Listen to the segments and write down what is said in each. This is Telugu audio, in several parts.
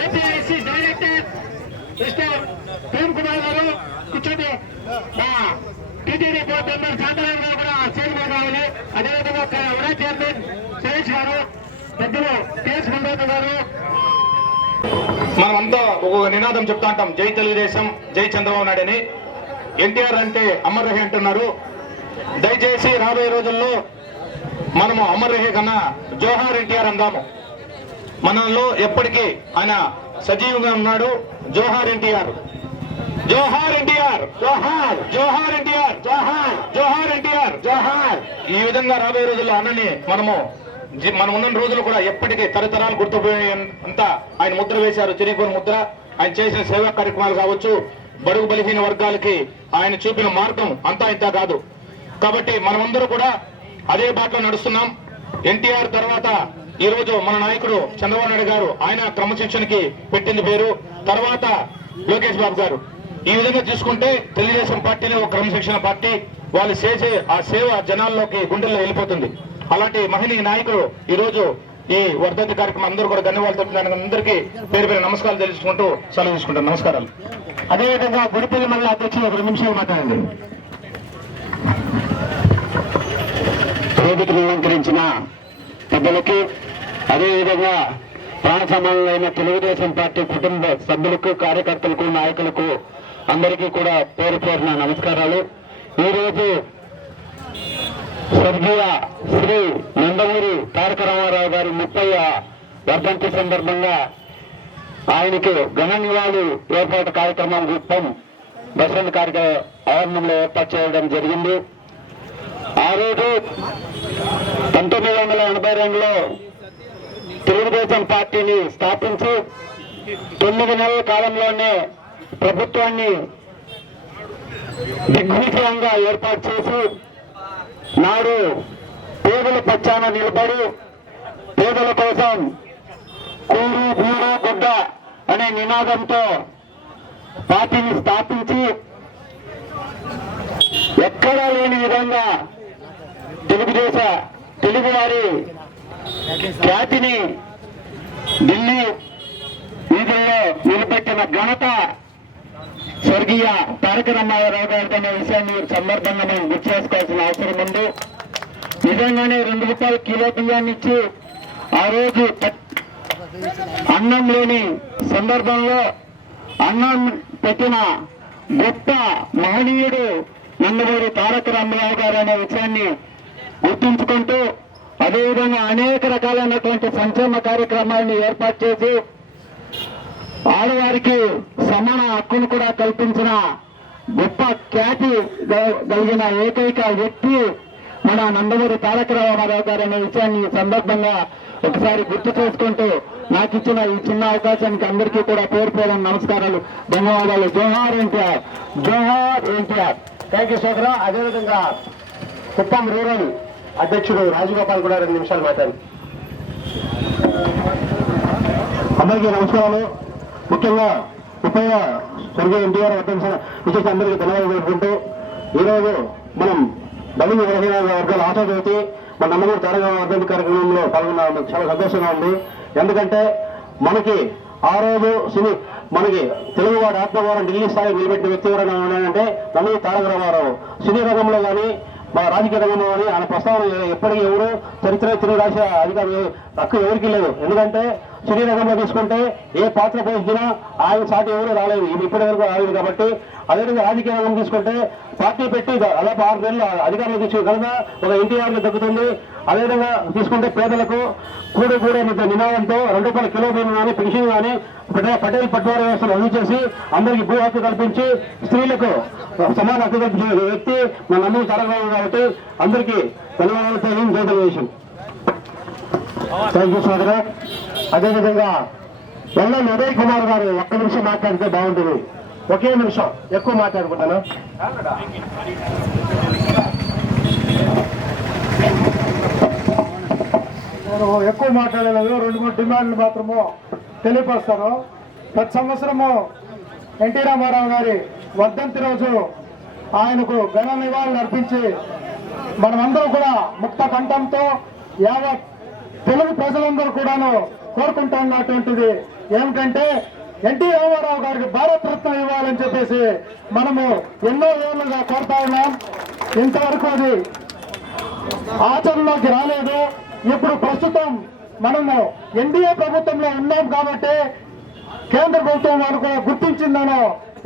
APSC director mister Prem Kumar garu కూర్చోండి. టీటీడీ బోర్డు మెంబర్ శాంతరావు గారు కూడా చైర్మన్ కావాలి. అదేవిధంగా వైస్ చైర్మన్ సురేష్ గారు, పెద్దలు కేఎస్ మండోత గారు. మనమంతా ఒక నినాదం చెప్తా ఉంటాం, జై తెలుగుదేశం, జై చంద్రబాబు నాయుడు అని. ఎన్టీఆర్ అంటే అమర్ రహే అంటున్నారు. దయచేసి రాబోయే రోజుల్లో మనము అమర్ రహే కన్నా జోహార్ ఎన్టీఆర్ అందాము. మనలో ఎప్పటికీ ఆయన సజీవంగా ఉన్నాడు. జోహార్ ఎన్టీఆర్, జోహార్ ఎన్టీఆర్, జోహార్, జోహార్ ఎన్టీఆర్, జోహార్, జోహార్ ఎన్టీఆర్, జోహార్. ఈ విధంగా రాబోయే రోజుల్లో అన్నని మనం ఉన్న రోజులు కూడా ఎప్పటికీ తరతరాలు గుర్తుపోయేంత ఆయన ముద్ర వేశారు, చిరిగిపోయిన ముద్ర. ఆయన చేసిన సేవా కార్యక్రమాలు కావచ్చు, బడుగు బలహీన వర్గాలకి ఆయన చూపిన మార్గం అంతా ఇంత కాదు. కాబట్టి మనమందరూ కూడా అదే బాటలో నడుస్తున్నాం. ఎన్టీఆర్ తర్వాత ఈ రోజు మన నాయకుడు చంద్రబాబు నాయుడు గారు, ఆయన క్రమశిక్షణకి పెట్టింది పేరు. తర్వాత లోకేష్ బాబు గారు. ఈ విధంగా చూసుకుంటే తెలుగుదేశం పార్టీనే ఒక క్రమశిక్షణ పార్టీ. వాళ్ళు చేసే ఆ సేవ జనాల్లోకి గుండెల్లో వెళ్ళిపోతుంది. అలాంటి మహిళీ నాయకులు ఈ రోజు ఈ వర్ధంతి కార్యక్రమం అందరూ కూడా ధన్యవాదాలు తెలుపుతున్నాను. అందరికీ పేరు పేరు నమస్కారాలు తెలుసుకుంటూ సెలవు తీసుకుంటాను. నమస్కారాలు. అదేవిధంగా గుడిపల్లి మండల అధ్యక్షులు 2 నిమిషాలు మాట్లాడండి. వేదికను అలంకరించిన పెద్దలకి, అదేవిధంగా ప్రాణ సమానమైన తెలుగుదేశం పార్టీ కుటుంబ సభ్యులకు, కార్యకర్తలకు, నాయకులకు అందరికీ కూడా పేరు పేరున నమస్కారాలు. ఈరోజు స్వర్గీయ శ్రీ నందమూరి తారక రామారావు గారి 30వ వర్ధంతి సందర్భంగా ఆయనకి ఘన నివాళి ఏర్పాటు కార్యక్రమం గుప్పం బస్టాండ్ ఆవరణంలో ఏర్పాటు చేయడం జరిగింది. ఆ రోజు 1982లో తెలుగుదేశం పార్టీని స్థాపించి 9 నెలల కాలంలోనే ప్రభుత్వాన్ని దిగ్విజయంగా ఏర్పాటు చేసి నాడు పేదల పక్షాన నిలబడి పేదల కోసం కూడు గూడు గుడ్డ అనే నినాదంతో పార్టీని స్థాపించి ఎక్కడా లేని విధంగా తెలుగువారి ఖ్యాతిని ఢిల్లీ వీధుల్లో నిలబెట్టిన ఘనత స్వర్గీయ తారక రామారావు గారి అనే విషయాన్ని సందర్భంగా మనం గుర్తు చేసుకోవాల్సిన అవసరం ఉంది. నిజంగానే 2 రూపాయల కిలో బియ్యాన్ని ఇచ్చి ఆ రోజు అన్నం లేని సందర్భంలో అన్నం పెట్టిన గొప్ప మహనీయుడు నందమూరి తారక రామారావు గారు అనే విషయాన్ని గుర్తుంచుకుంటూ, అదేవిధంగా అనేక రకాలైనటువంటి సంక్షేమ కార్యక్రమాలను ఏర్పాటు చేసి ఆడవారికి సమాన హక్కును కూడా కల్పించిన గొప్ప ఖ్యాతి కలిగిన ఏకైక వ్యక్తి మన నందమూరి తారక రామారావు గారు అనే విషయాన్ని ఈ సందర్భంగా ఒకసారి గుర్తు చేసుకుంటూ నాకు ఇచ్చిన ఈ చిన్న అవకాశానికి అందరికీ కూడా పేరు పేరు నమస్కారాలు, ధన్యవాదాలు. జోహార్ ఎన్టీఆర్, జోహార్ ఎన్టీఆర్. థ్యాంక్ యూ సోదరా. అదేవిధంగా కుప్పం రూరల్ అధ్యక్షుడు రాజగోపాల్ కూడా 2 నిమిషాలు మాట్లాడు. అందరికీ నమస్కారాలు. ముఖ్యంగా ముప్పైవ స్వర్గీయ ఎన్టీఆర్ వర్ధంతి విశేష అందరికీ ధన్యవాదాలు తెలుపుకుంటూ ఈరోజు మనం బలిని 25 వర్గాల ఆశాజ్యోతి మన నందమూరి తారక వర్ధంతి కార్యక్రమంలో పాల్గొన్న చాలా సంతోషంగా ఉంది. ఎందుకంటే మనకి ఆ రోజు మనకి తెలుగువారి ఆత్మగౌరవం ఢిల్లీ స్థాయి నిలబెట్టిన వ్యక్తి ఎవరైనా ఉన్నాయంటే నందమూరి తారక రామారావు. సినీ రంగంలో కానీ మా రాజకీయ రంగంలో కానీ ఆయన ప్రస్తావన ఎప్పటికీ ఎవరు చరిత్ర తిరిగి రాసే అధికారం హక్కు ఎవరికి లేదు. ఎందుకంటే సినీ రంగంలో తీసుకుంటే ఏ పాత్ర పోషించినా ఆయన సాటి ఎవరు రాలేదు, ఇది ఇప్పటి వరకు రాలేదు. కాబట్టి అదేవిధంగా రాజకీయ రంగం తీసుకుంటే పార్టీ పెట్టి దాదాపు 6 నెలలు అధికారంలో తీసుకుని కనుక ఒక ఎన్టీఆర్లు దక్కుతుంది. అదేవిధంగా తీసుకుంటే పేదలకు కూడ నినాదంతో ₹2 కిలో బియ్యం కానీ పెన్షన్ కానీ పటేల్ పట్వారీ వ్యవస్థను రద్దు చేసి అందరికీ భూ హక్కు కల్పించి స్త్రీలకు సమాన హక్కు కల్పించిన వ్యక్తి మన నందమూరి తారక రామారావు కాబట్టి అందరికీ ధన్యవాదాలు తెలియజేశాం. థ్యాంక్ యూ సోదరు. అదేవిధంగా ఎల్ఎన్ ఉదయ్ కుమార్ గారు 1 నిమిషం మాట్లాడితే బాగుంటుంది. ఒకే నిమిషం, ఎక్కువ మాట్లాడుకుంటాను. నేను ఎక్కువ మాట్లాడలేదు, 2-3 డిమాండ్లు మాత్రము తెలియపరుస్తాను. ప్రతి సంవత్సరము ఎన్టీ రామారావు గారి వర్ధంతి రోజు ఆయనకు ఘన నివాళులు అర్పించి మనమందరూ కూడా ముక్త కంఠంతో యావత్ తెలుగు ప్రజలందరూ కూడాను కోరుకుంటున్నటువంటిది ఏమిటంటే ఎన్టీ రామారావు గారికి భారత రత్న ఇవ్వాలని చెప్పేసి మనము ఎన్నో ఏళ్లుగా కోరుతా ఉన్నాం. ఇంతవరకు అది ఆచరణలోకి రాలేదు. ఇప్పుడు ప్రస్తుతం మనము ఎన్డీఏ ప్రభుత్వంలో ఉన్నాం కాబట్టి కేంద్ర ప్రభుత్వం మనకు గుర్తించిందనో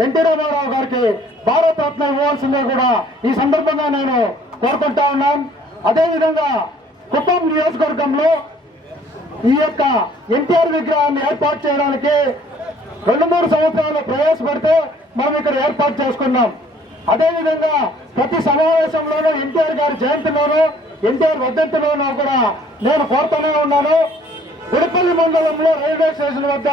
ఎన్టీ రామారావు గారికి భారత రత్న ఇవ్వాల్సిందే కూడా ఈ సందర్భంగా నేను కోరుకుంటా ఉన్నాం. అదేవిధంగా కుప్పం నియోజకవర్గంలో ఈ యొక్క ఎన్టీఆర్ విగ్రహాన్ని ఏర్పాటు చేయడానికి 2-3 సంవత్సరాలు ప్రయాసపడితే మనం ఇక్కడ ఏర్పాటు చేసుకున్నాం. అదేవిధంగా ప్రతి సమావేశంలోనూ ఎన్టీఆర్ గారి జయంతిలోనూ ఎన్టీఆర్ వర్ధంతిలోనూ కూడా నేను కోరుతూనే ఉన్నాను. గుడిపల్లి మండలంలో రైల్వే స్టేషన్ వద్ద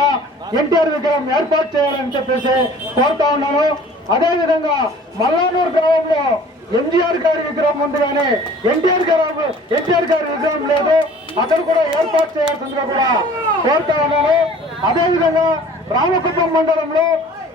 ఎన్టీఆర్ విగ్రహం ఏర్పాటు చేయాలని చెప్పేసి కోరుతా ఉన్నాను. అదేవిధంగా మల్లానూరు గ్రామంలో ఎంజీఆర్ గారి విగ్రహం ఉంది కానీ ఎన్టీఆర్ గారి విగ్రహం లేదు, అక్కడ కూడా ఏర్పాటు చేయాల్సిందిగా కూడా కోరుతా ఉన్నాను. అదేవిధంగా రామకుప్పం మండలంలో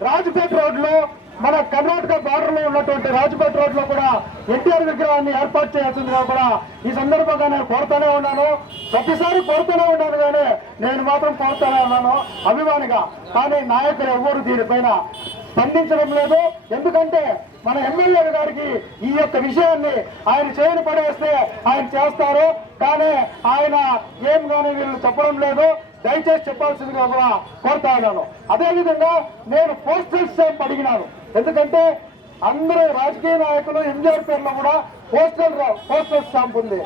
రాజపేట రోడ్లో మన కర్ణాటక బార్డర్ లో ఉన్నటువంటి రాజపేట రోడ్ లో కూడా ఎన్టీఆర్ విగ్రహాన్ని ఏర్పాటు చేయాల్సిందిగా కూడా ఈ సందర్భంగా నేను కోరుతూనే ఉన్నాను. ప్రతిసారి కోరుతూనే ఉన్నాను కానీ నేను మాత్రం కోరుతూనే ఉన్నాను అభిమానిగా. కానీ నాయకులు ఎవ్వరు దీనిపైన స్పందించడం లేదు. ఎందుకంటే మన ఎమ్మెల్యే గారికి ఈ యొక్క విషయాన్ని ఆయన చేయని పడేస్తే ఆయన చేస్తారు, కానీ ఆయన ఏం కానీ వీళ్ళు చెప్పడం లేదు. దయచేసి చెప్పాల్సిందిగా కూడా కోరుతా ఉన్నాను. అదేవిధంగా నేను పోస్టల్ స్టాంప్ అడిగినాను. ఎందుకంటే అందరూ రాజకీయ నాయకులు ఎంజీఆర్ పేర్లో కూడా పోస్టల్ స్టాంప్ ఉంది.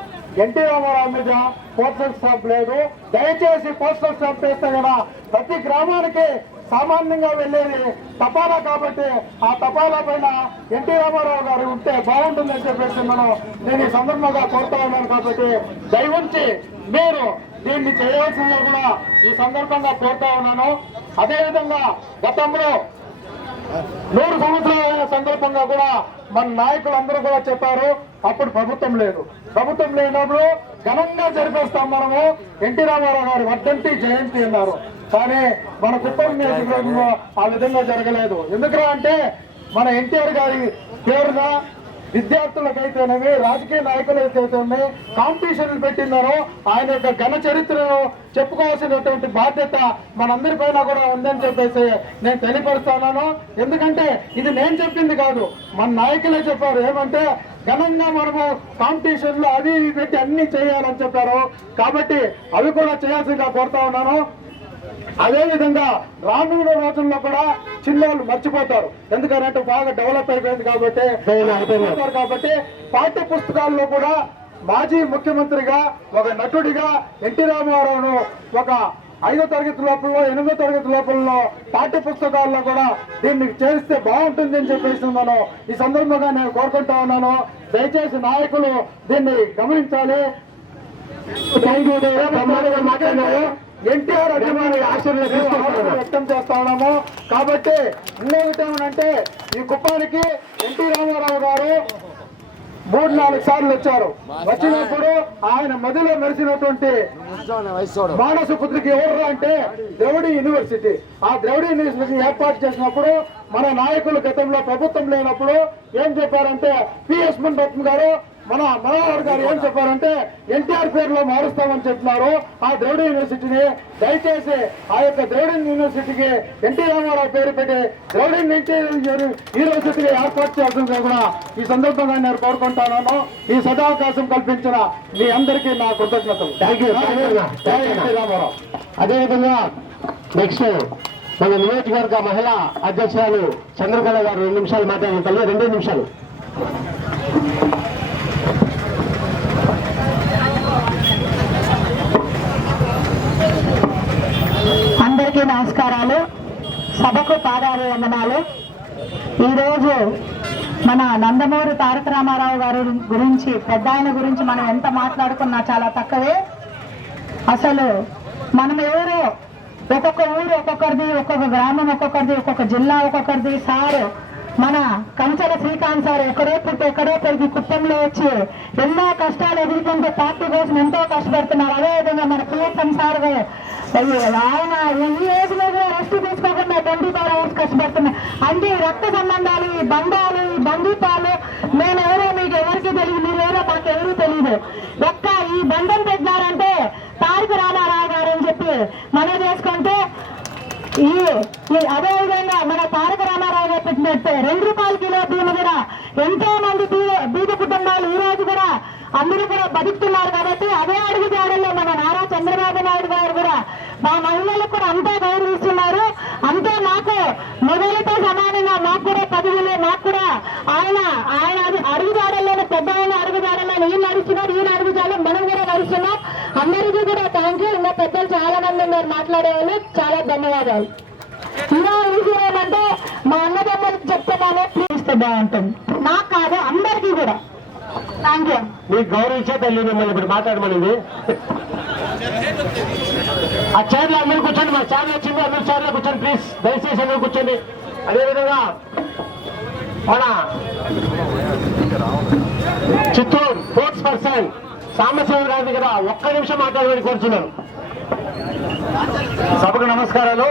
ఎన్టీ రామారావు మీద పోస్టల్ స్టాంప్ లేదు. దయచేసి పోస్టల్ స్టాంప్ వేస్తే కదా ప్రతి గ్రామానికి సామాన్యంగా వెళ్లేది తపాలా కాబట్టి ఆ తపాలా పైన ఎన్టీ రామారావు గారు ఉంటే బాగుంటుందని చెప్పేసి నేను ఈ సందర్భంగా కోరుతా ఉన్నాను. కాబట్టి దయవుంచి మీరు దీన్ని చేయవలసిందిగా కూడా ఈ సందర్భంగా కోరుతా ఉన్నాను. అదేవిధంగా గతంలో 100 సంవత్సరాల సందర్భంగా కూడా మన నాయకులందరూ కూడా చెప్పారు, అప్పుడు ప్రభుత్వం లేదు. ప్రభుత్వం లేనప్పుడు ఘనంగా జరిపేస్తాం మనము ఎన్టీ రామారావు గారి వర్ధంతి జయంతి అన్నారు. కానీ మన కుప్పం నియోజకవర్గంలో ఆ విధంగా జరగలేదు. ఎందుకంటే మన ఎన్టీఆర్ గారి పేరున విద్యార్థులకైతేనేమి రాజకీయ నాయకులకైతేనే కాంపిటీషన్లు పెట్టినారో ఆయన యొక్క ఘన చరిత్రను చెప్పుకోవాల్సినటువంటి బాధ్యత మనందరిపైన కూడా ఉందని చెప్పేసి నేను తెలియపరుస్తున్నాను. ఎందుకంటే ఇది నేను చెప్పింది కాదు, మన నాయకులే చెప్పారు. ఏమంటే ఘనంగా మనము కాంపిటీషన్లు అవి పెట్టి అన్ని చేయాలని చెప్పారు. కాబట్టి అవి కూడా చేయాల్సిందిగా కోరుతా ఉన్నాను. అదేవిధంగా రానున్న రోజుల్లో కూడా చిన్నోళ్ళు మర్చిపోతారు. ఎందుకంటే బాగా డెవలప్ అయిపోయింది కాబట్టి పాఠ్య పుస్తకాల్లో కూడా మాజీ ముఖ్యమంత్రిగా ఒక నటుడిగా ఎన్టీ రామారావును ఒక 5వ తరగతి లోపల 8వ తరగతి లోపల పాఠ్య పుస్తకాల్లో కూడా దీన్ని చేస్తే బాగుంటుంది అని చెప్పేసి ఉన్నాను. ఈ సందర్భంగా నేను కోరుకుంటా ఉన్నాను, దయచేసి నాయకులు దీన్ని గమనించాలి. మాట్లాడినారు ఎన్టీఆర్ అభిమాని ఆశీర్వాదం వ్యక్తం చేస్తా ఉన్నాము. కాబట్టి ఇంకొకటి ఏమనంటే ఈ కుప్పానికి ఎన్టీ రామారావు గారు 3-4 సార్లు వచ్చారు. వచ్చినప్పుడు ఆయన మధ్యలో మెరిసినటువంటి మానస పుత్రిక ఎవరు అంటే ద్రవిడ యూనివర్సిటీ. ఆ ద్రవిడ యూనివర్సిటీ ఏర్పాటు చేసినప్పుడు మన నాయకులు గతంలో ప్రభుత్వం లేనప్పుడు ఏం చెప్పారంటే పిఎస్ మున్రత్న గారు మన మనోహర్ గారు ఏం చెప్పారంటే ఎన్టీఆర్ పేరులో మారుస్తామని చెప్తున్నారు. ఆ ద్రవిడ యూనివర్సిటీని దయచేసి ఆ యొక్క ద్రవిడ యూనివర్సిటీకి ఎన్టీ రామారావు పేరు పెట్టి ద్రవిడ యూనివర్సిటీకి ఏర్పాటు చేయాల్సిందిగా కూడా ఈ సందర్భంగా నేను కోరుకుంటాను. ఈ సదావకాశం కల్పించిన మీ అందరికీ నా కృతజ్ఞతలు. Thank you NT Rama Rao. అదేవిధంగా నెక్స్ట్ మన నియోజకవర్గ మహిళా అధ్యక్షురాలు చంద్రకళ గారు 2 నిమిషాలు మాట్లాడాలి. 2 నిమిషాలు. అందరికీ నమస్కారాలు, సభకు పాదాభివందనాలు. ఈరోజు మన నందమూరి తారక రామారావు గారి గురించి, పెద్ద ఆయన గురించి మనం ఎంత మాట్లాడుకున్నా చాలా తక్కువే. అసలు మనం ఎవరో ఒక్కొక్క ఊరు ఒక్కొక్కరిది, ఒక్కొక్క గ్రామం ఒక్కొక్కరిది, ఒక్కొక్క జిల్లా ఒక్కొక్కరిది. సార్ మన కంచెల శ్రీకాంత్ సార్ ఎక్కడో పుట్టి ఎక్కడో పెరిగి కుప్పంలో వచ్చి ఎన్నో కష్టాలు ఎదుర్కొంటూ పార్టీ కోసం ఎంతో కష్టపడుతున్నారు. అదేవిధంగా మన పిఎస్ఎం సార్ ఆయన ఈ ఏజ్ లో రెస్ట్ తీసుకోకుండా 24 hours కష్టపడుతున్నారు. అంటే రక్త సంబంధాలు, ఈ బంధాలు, ఈ బంధుత్వాలు మేమెవరో మీకు ఎవరికి తెలియదు, మీరెవరో మాకెవరూ తెలియదు. ఒక్క ఈ బంధం పెట్టినారంటే తారక రామారావు గారు అని చెప్పి మనం చేసుకుంటే అదేవిధంగా మన తారక రామారావు గారు పెట్టినట్టే 2 రూపాయల కిలో బియ్యం కూడా ఎంతో మంది బీద కుటుంబాలు ఈ రోజు కూడా అందరూ కూడా బతుకుతున్నారు. కాబట్టి అదే అడుగు జాడల్లో మన నారా చంద్రబాబు నాయుడు గారు కూడా మా మహిళలకు కూడా అంతా గౌరవిస్తున్నారు. అంతే మాకు మొదలతో సమానంగా మాకు కూడా 10,000 మాకు కూడా ఆయన అడుగు జాడల్లోనే పెద్ద ఆయన అడుగు జాడల్లో ఈయన నడుస్తున్నారు, ఈయన అడుగు జాడలో మనం కూడా నడుస్తున్నాం. అందరికీ కూడా థ్యాంక్ యూ. ఇంకా పెద్దలు చాలా మంది ఉన్నారు మాట్లాడేవాళ్ళు, చాలా ధన్యవాదాలు. ఇలా విషయం ఏమంటే మా అన్నదమ్ములకు చెప్తున్నాను, ప్లీజ్ బాగుంటుంది. నాకు కాదు అందరికీ కూడా థ్యాంక్ యూ. మీకు గౌరవించే తల్లి మిమ్మల్ని ఇప్పుడు మాట్లాడమనింది. ఆ చైర్లో అందరూ కూర్చోండి. మా చైర్లో వచ్చింది, అందరూ చైర్లో కూర్చోండి ప్లీజ్. దయచేసి అందరూ కూర్చోండి. అదేవిధంగా మన చిత్తూరు స్పోర్ట్స్ పర్సన్ సాంబశివ గారి దగ్గర 1 నిమిషం మాట్లాడమని కోరుచున్నాను. సభకు నమస్కారాలు.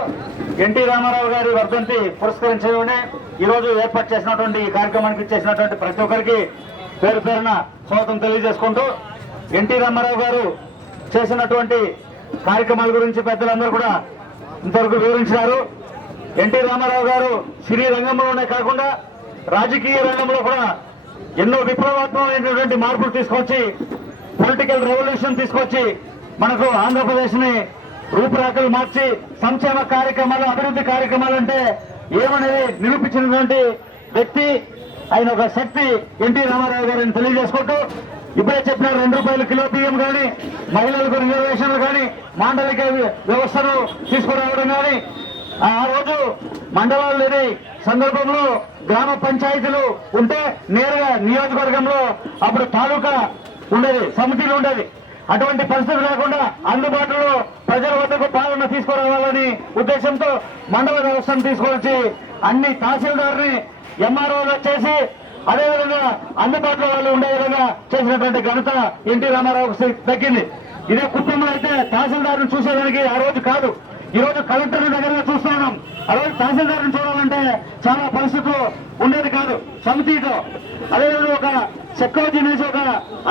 ఎన్టీ రామారావు గారి వర్ధంతి పురస్కరించగానే ఈ రోజు ఏర్పాటు చేసినటువంటి ఈ కార్యక్రమానికి చేసినటువంటి ప్రతి ఒక్కరికి పేరు పేరున స్వాగతం తెలియజేసుకుంటూ, ఎన్టీ రామారావు గారు చేసినటువంటి కార్యక్రమాల గురించి పెద్దలందరూ కూడా ఇంతవరకు వివరించారు. ఎన్టీ రామారావు గారు సినీ రంగంలోనే కాకుండా రాజకీయ రంగంలో కూడా ఎన్నో విప్లవాత్మకమైనటువంటి మార్పులు తీసుకొచ్చి, పొలిటికల్ రెవల్యూషన్ తీసుకొచ్చి మనకు ఆంధ్రప్రదేశ్ ని రూపురేఖలు మార్చి సంక్షేమ కార్యక్రమాలు, అభివృద్ధి కార్యక్రమాలు అంటే ఏమనేది నిరూపించినటువంటి వ్యక్తి, ఆయన ఒక శక్తి ఎన్టీ రామారావు గారిని తెలియజేసుకుంటూ, ఇప్పుడే చెప్పిన 2 రూపాయల కిలో బియ్యం కానీ, మహిళలకు రిజర్వేషన్లు కానీ, మాండలిక వ్యవస్థను తీసుకురావడం కానీ, ఆ రోజు మండలాలు లేని సందర్భంలో గ్రామ పంచాయతీలు ఉంటే నేరుగా నియోజకవర్గంలో అప్పుడు తాలూకా ఉండేది, సమితిలు ఉండేది. అటువంటి పరిస్థితి లేకుండా అందుబాటులో ప్రజల వద్దకు పాలన తీసుకురావాలని ఉద్దేశంతో మండల వ్యవస్థను తీసుకొచ్చి అన్ని తహసీల్దార్ని ఎంఆర్ఓలో చేసి అదేవిధంగా అందుబాటులో వాళ్ళు ఉండే విధంగా చేసినటువంటి ఘనత ఎన్టీ రామారావుకు దక్కింది. ఇదే కుటుంబంలో అయితే తహసీల్దార్ను చూసేదానికి ఆ రోజు కాదు, ఈ రోజు కలెక్టర్ దగ్గరగా చూస్తున్నాం. ఆ రోజు తహసీల్దార్ని చూడాలంటే చాలా పరిస్థితులు ఉండేది కాదు సమితితో. అదేవిధంగా ఒక సెక్యూరిటీ నుంచి ఒక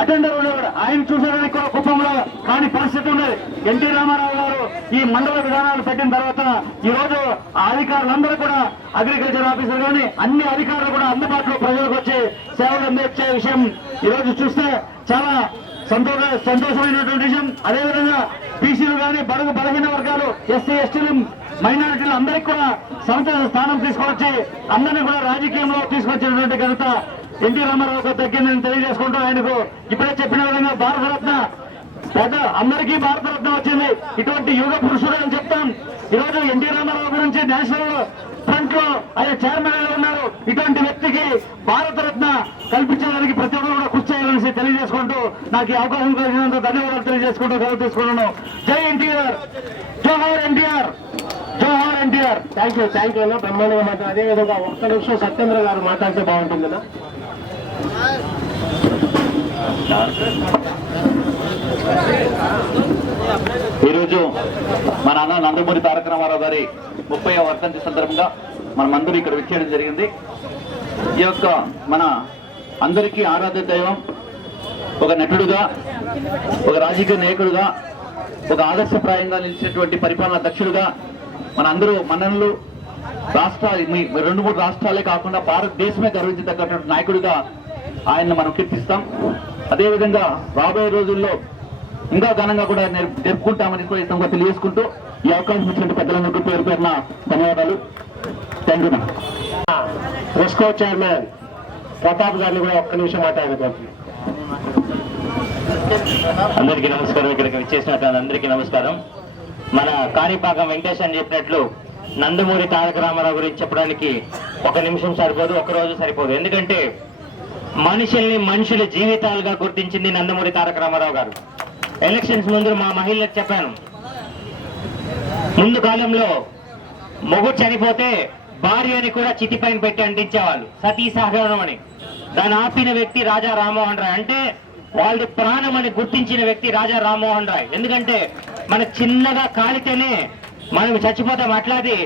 అటెండర్ ఉండేవాడు, ఆయన చూసేదానికి కూడా కుటుంబంలో కాని పరిస్థితి ఉండేది. ఎన్టీ రామారావు గారు ఈ మండల విధానాలు పెట్టిన తర్వాత ఈ రోజు ఆ అధికారులందరూ కూడా అగ్రికల్చర్ ఆఫీసర్ కానీ అన్ని అధికారులు కూడా అందుబాటులో ప్రజలకు వచ్చి సేవలు అందించే విషయం ఈ రోజు చూస్తే చాలా సంతోషమైనటువంటి విషయం. అదేవిధంగా బీసీలు కానీ, బడుగు బలహీన వర్గాలు, ఎస్సీ ఎస్టీలు, మైనారిటీలు అందరికీ కూడా సముచిత స్థానం తీసుకొచ్చి అందరినీ కూడా రాజకీయంలో తీసుకొచ్చినటువంటి ఘనత ఎన్టీ రామారావు దక్కిందని తెలియజేసుకుంటూ, ఆయనకు ఇప్పుడే చెప్పిన విధంగా భారతరత్న పెద్ద అందరికీ భారతరత్న వచ్చింది. ఇటువంటి యుగ పురుషుడు అని చెప్తాం. ఈరోజు ఎన్టీ రామారావు గురించి నేషనల్ ఫ్రంట్ లో ఆయన చైర్మన్ గా ఉన్నారు. ఇటువంటి వ్యక్తికి భారతరత్న కల్పించడానికి ప్రతి ఒక్కరు కూడా కృషి చేయాలని తెలియజేసుకుంటూ నాకు ఈ అవకాశం కలిగినందుకు ధన్యవాదాలు తెలియజేసుకుంటూ సెలవు తీసుకున్నాను. జై ఎన్టీఆర్, జోహార్ ఎన్టీఆర్, జోహార్ ఎన్టీఆర్. థ్యాంక్ యూ అన్న, బ్రహ్మాండంగా మాట్లాడు. అదేవిధంగా ఒక్క నిమిషం సత్యేంద్ర గారు మాట్లాడితే బాగుంటుందన్నా. ఈరోజు మన అన్న నందమూరి తారక రామారావు గారి 30వ వర్ధంతి సందర్భంగా మనమందరూ ఇక్కడ విచ్చేయడం జరిగింది. ఈ యొక్క మన అందరికీ ఆరాధ్య దైవం, ఒక నటుడుగా, ఒక రాజకీయ నాయకుడుగా, ఒక ఆదర్శప్రాయంగా నిలిచినటువంటి పరిపాలనా దక్షుడుగా మనందరూ మనల్ని రాష్ట్రాలు 2-3 రాష్ట్రాలే కాకుండా భారతదేశమే గర్వించదగ్గటువంటి నాయకుడిగా ఆయన్ని మనం కీర్తిస్తాం. అదేవిధంగా రాబోయే రోజుల్లో ఇంకా ఘనంగా కూడా జరుపుకుంటామని కూడా తెలియజేసుకుంటూ ఈ అవకాశం ఇచ్చినట్టు పెద్దలందరికీ పేరు పేరున ధన్యవాదాలు. Thank you. RESCO chairman Pratap గారిని కూడా ఒక్క నిమిషం మాట్లాడగలుగుతాం. అందరికీ నమస్కారం. ఇక్కడికి వచ్చేసిన అందరికీ నమస్కారం. మన కాణిపాకం వెంకటేష్ అని చెప్పినట్లు నందమూరి తారక రామారావు గురించి చెప్పడానికి 1 నిమిషం సరిపోదు, 1 రోజు సరిపోదు. ఎందుకంటే మనుషుల జీవితాలుగా గుర్తించింది నందమూరి తారక రామారావు గారు. ఎలక్షన్స్ ముందు మా మహిళలకు చెప్పాను, ముందు కాలంలో మొగుడు చనిపోతే భార్యని కూడా చితిపైన పెట్టి అంటించేవాళ్ళు, సతీ సహగమనం అని. దాన్ని ఆపిన వ్యక్తి రాజా రామ్మోహన్ రాయ్. అంటే వాళ్ళ ప్రాణం అని గుర్తించిన వ్యక్తి రాజా రామ్మోహన్ రాయ్. ఎందుకంటే మన చిన్నగా కాలితేనే మనం చచ్చిపోతాం. అట్లాది